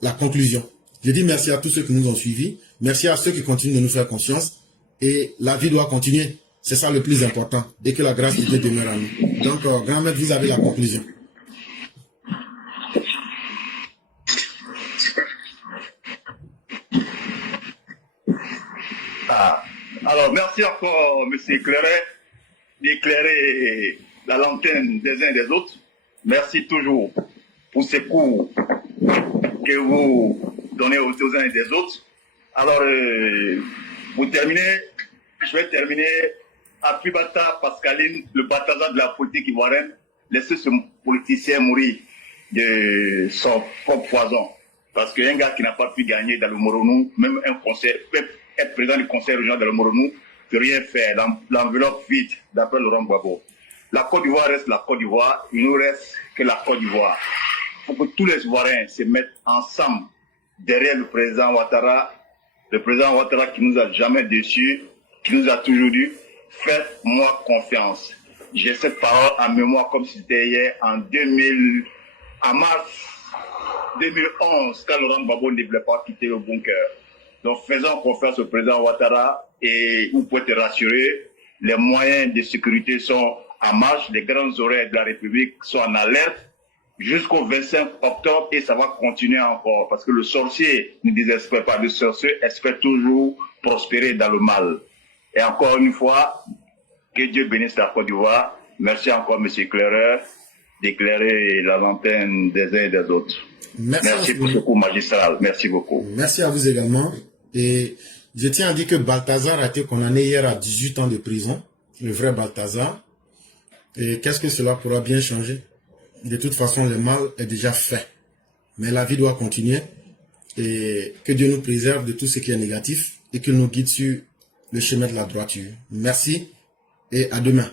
la conclusion. Je dis merci à tous ceux qui nous ont suivis. Merci à ceux qui continuent de nous faire confiance. Et la vie doit continuer. C'est ça le plus important. Et que la grâce de Dieu demeure à nous. Donc, grand maître, vous avez la conclusion. Alors, merci encore, M. Clerc, d'éclairer la lanterne des uns et des autres. Merci toujours pour ces cours que vous donnez aux uns et des autres. Alors, pour terminer, je vais terminer à Fibata Pascaline, le Balthazar de la politique ivoirienne, laisser ce politicien mourir de son propre poison. Parce qu'un gars qui n'a pas pu gagner dans le Moronou, même un conseil, être président du conseil régional dans le Moronou, ne peut rien faire. L'enveloppe vide, d'après Laurent Gbagbo. La Côte d'Ivoire reste la Côte d'Ivoire, il nous reste que la Côte d'Ivoire. Il faut que tous les Ivoiriens se mettent ensemble derrière le président Ouattara qui nous a jamais déçus, qui nous a toujours dit, faites-moi confiance. J'ai cette parole en mémoire comme si c'était hier en mars 2011, quand Laurent Gbagbo ne voulait pas quitter le bunker. Donc faisons confiance au président Ouattara et vous pouvez te rassurer, les moyens de sécurité sont en marche, les grandes oreilles de la République sont en alerte jusqu'au 25 octobre et ça va continuer encore parce que le sorcier ne désespère pas, le sorcier espère toujours prospérer dans le mal. Et encore une fois, que Dieu bénisse la Côte d'Ivoire. Merci encore, M. Clerc, d'éclairer la lanterne des uns et des autres. Merci pour ce cours magistral. Merci beaucoup. Merci à vous également. Et je tiens à dire que Balthazar a été condamné hier à 18 ans de prison, le vrai Balthazar. Et qu'est-ce que cela pourra bien changer? De toute façon, le mal est déjà fait. Mais la vie doit continuer. Et que Dieu nous préserve de tout ce qui est négatif et qu'il nous guide sur le chemin de la droiture. Merci et à demain.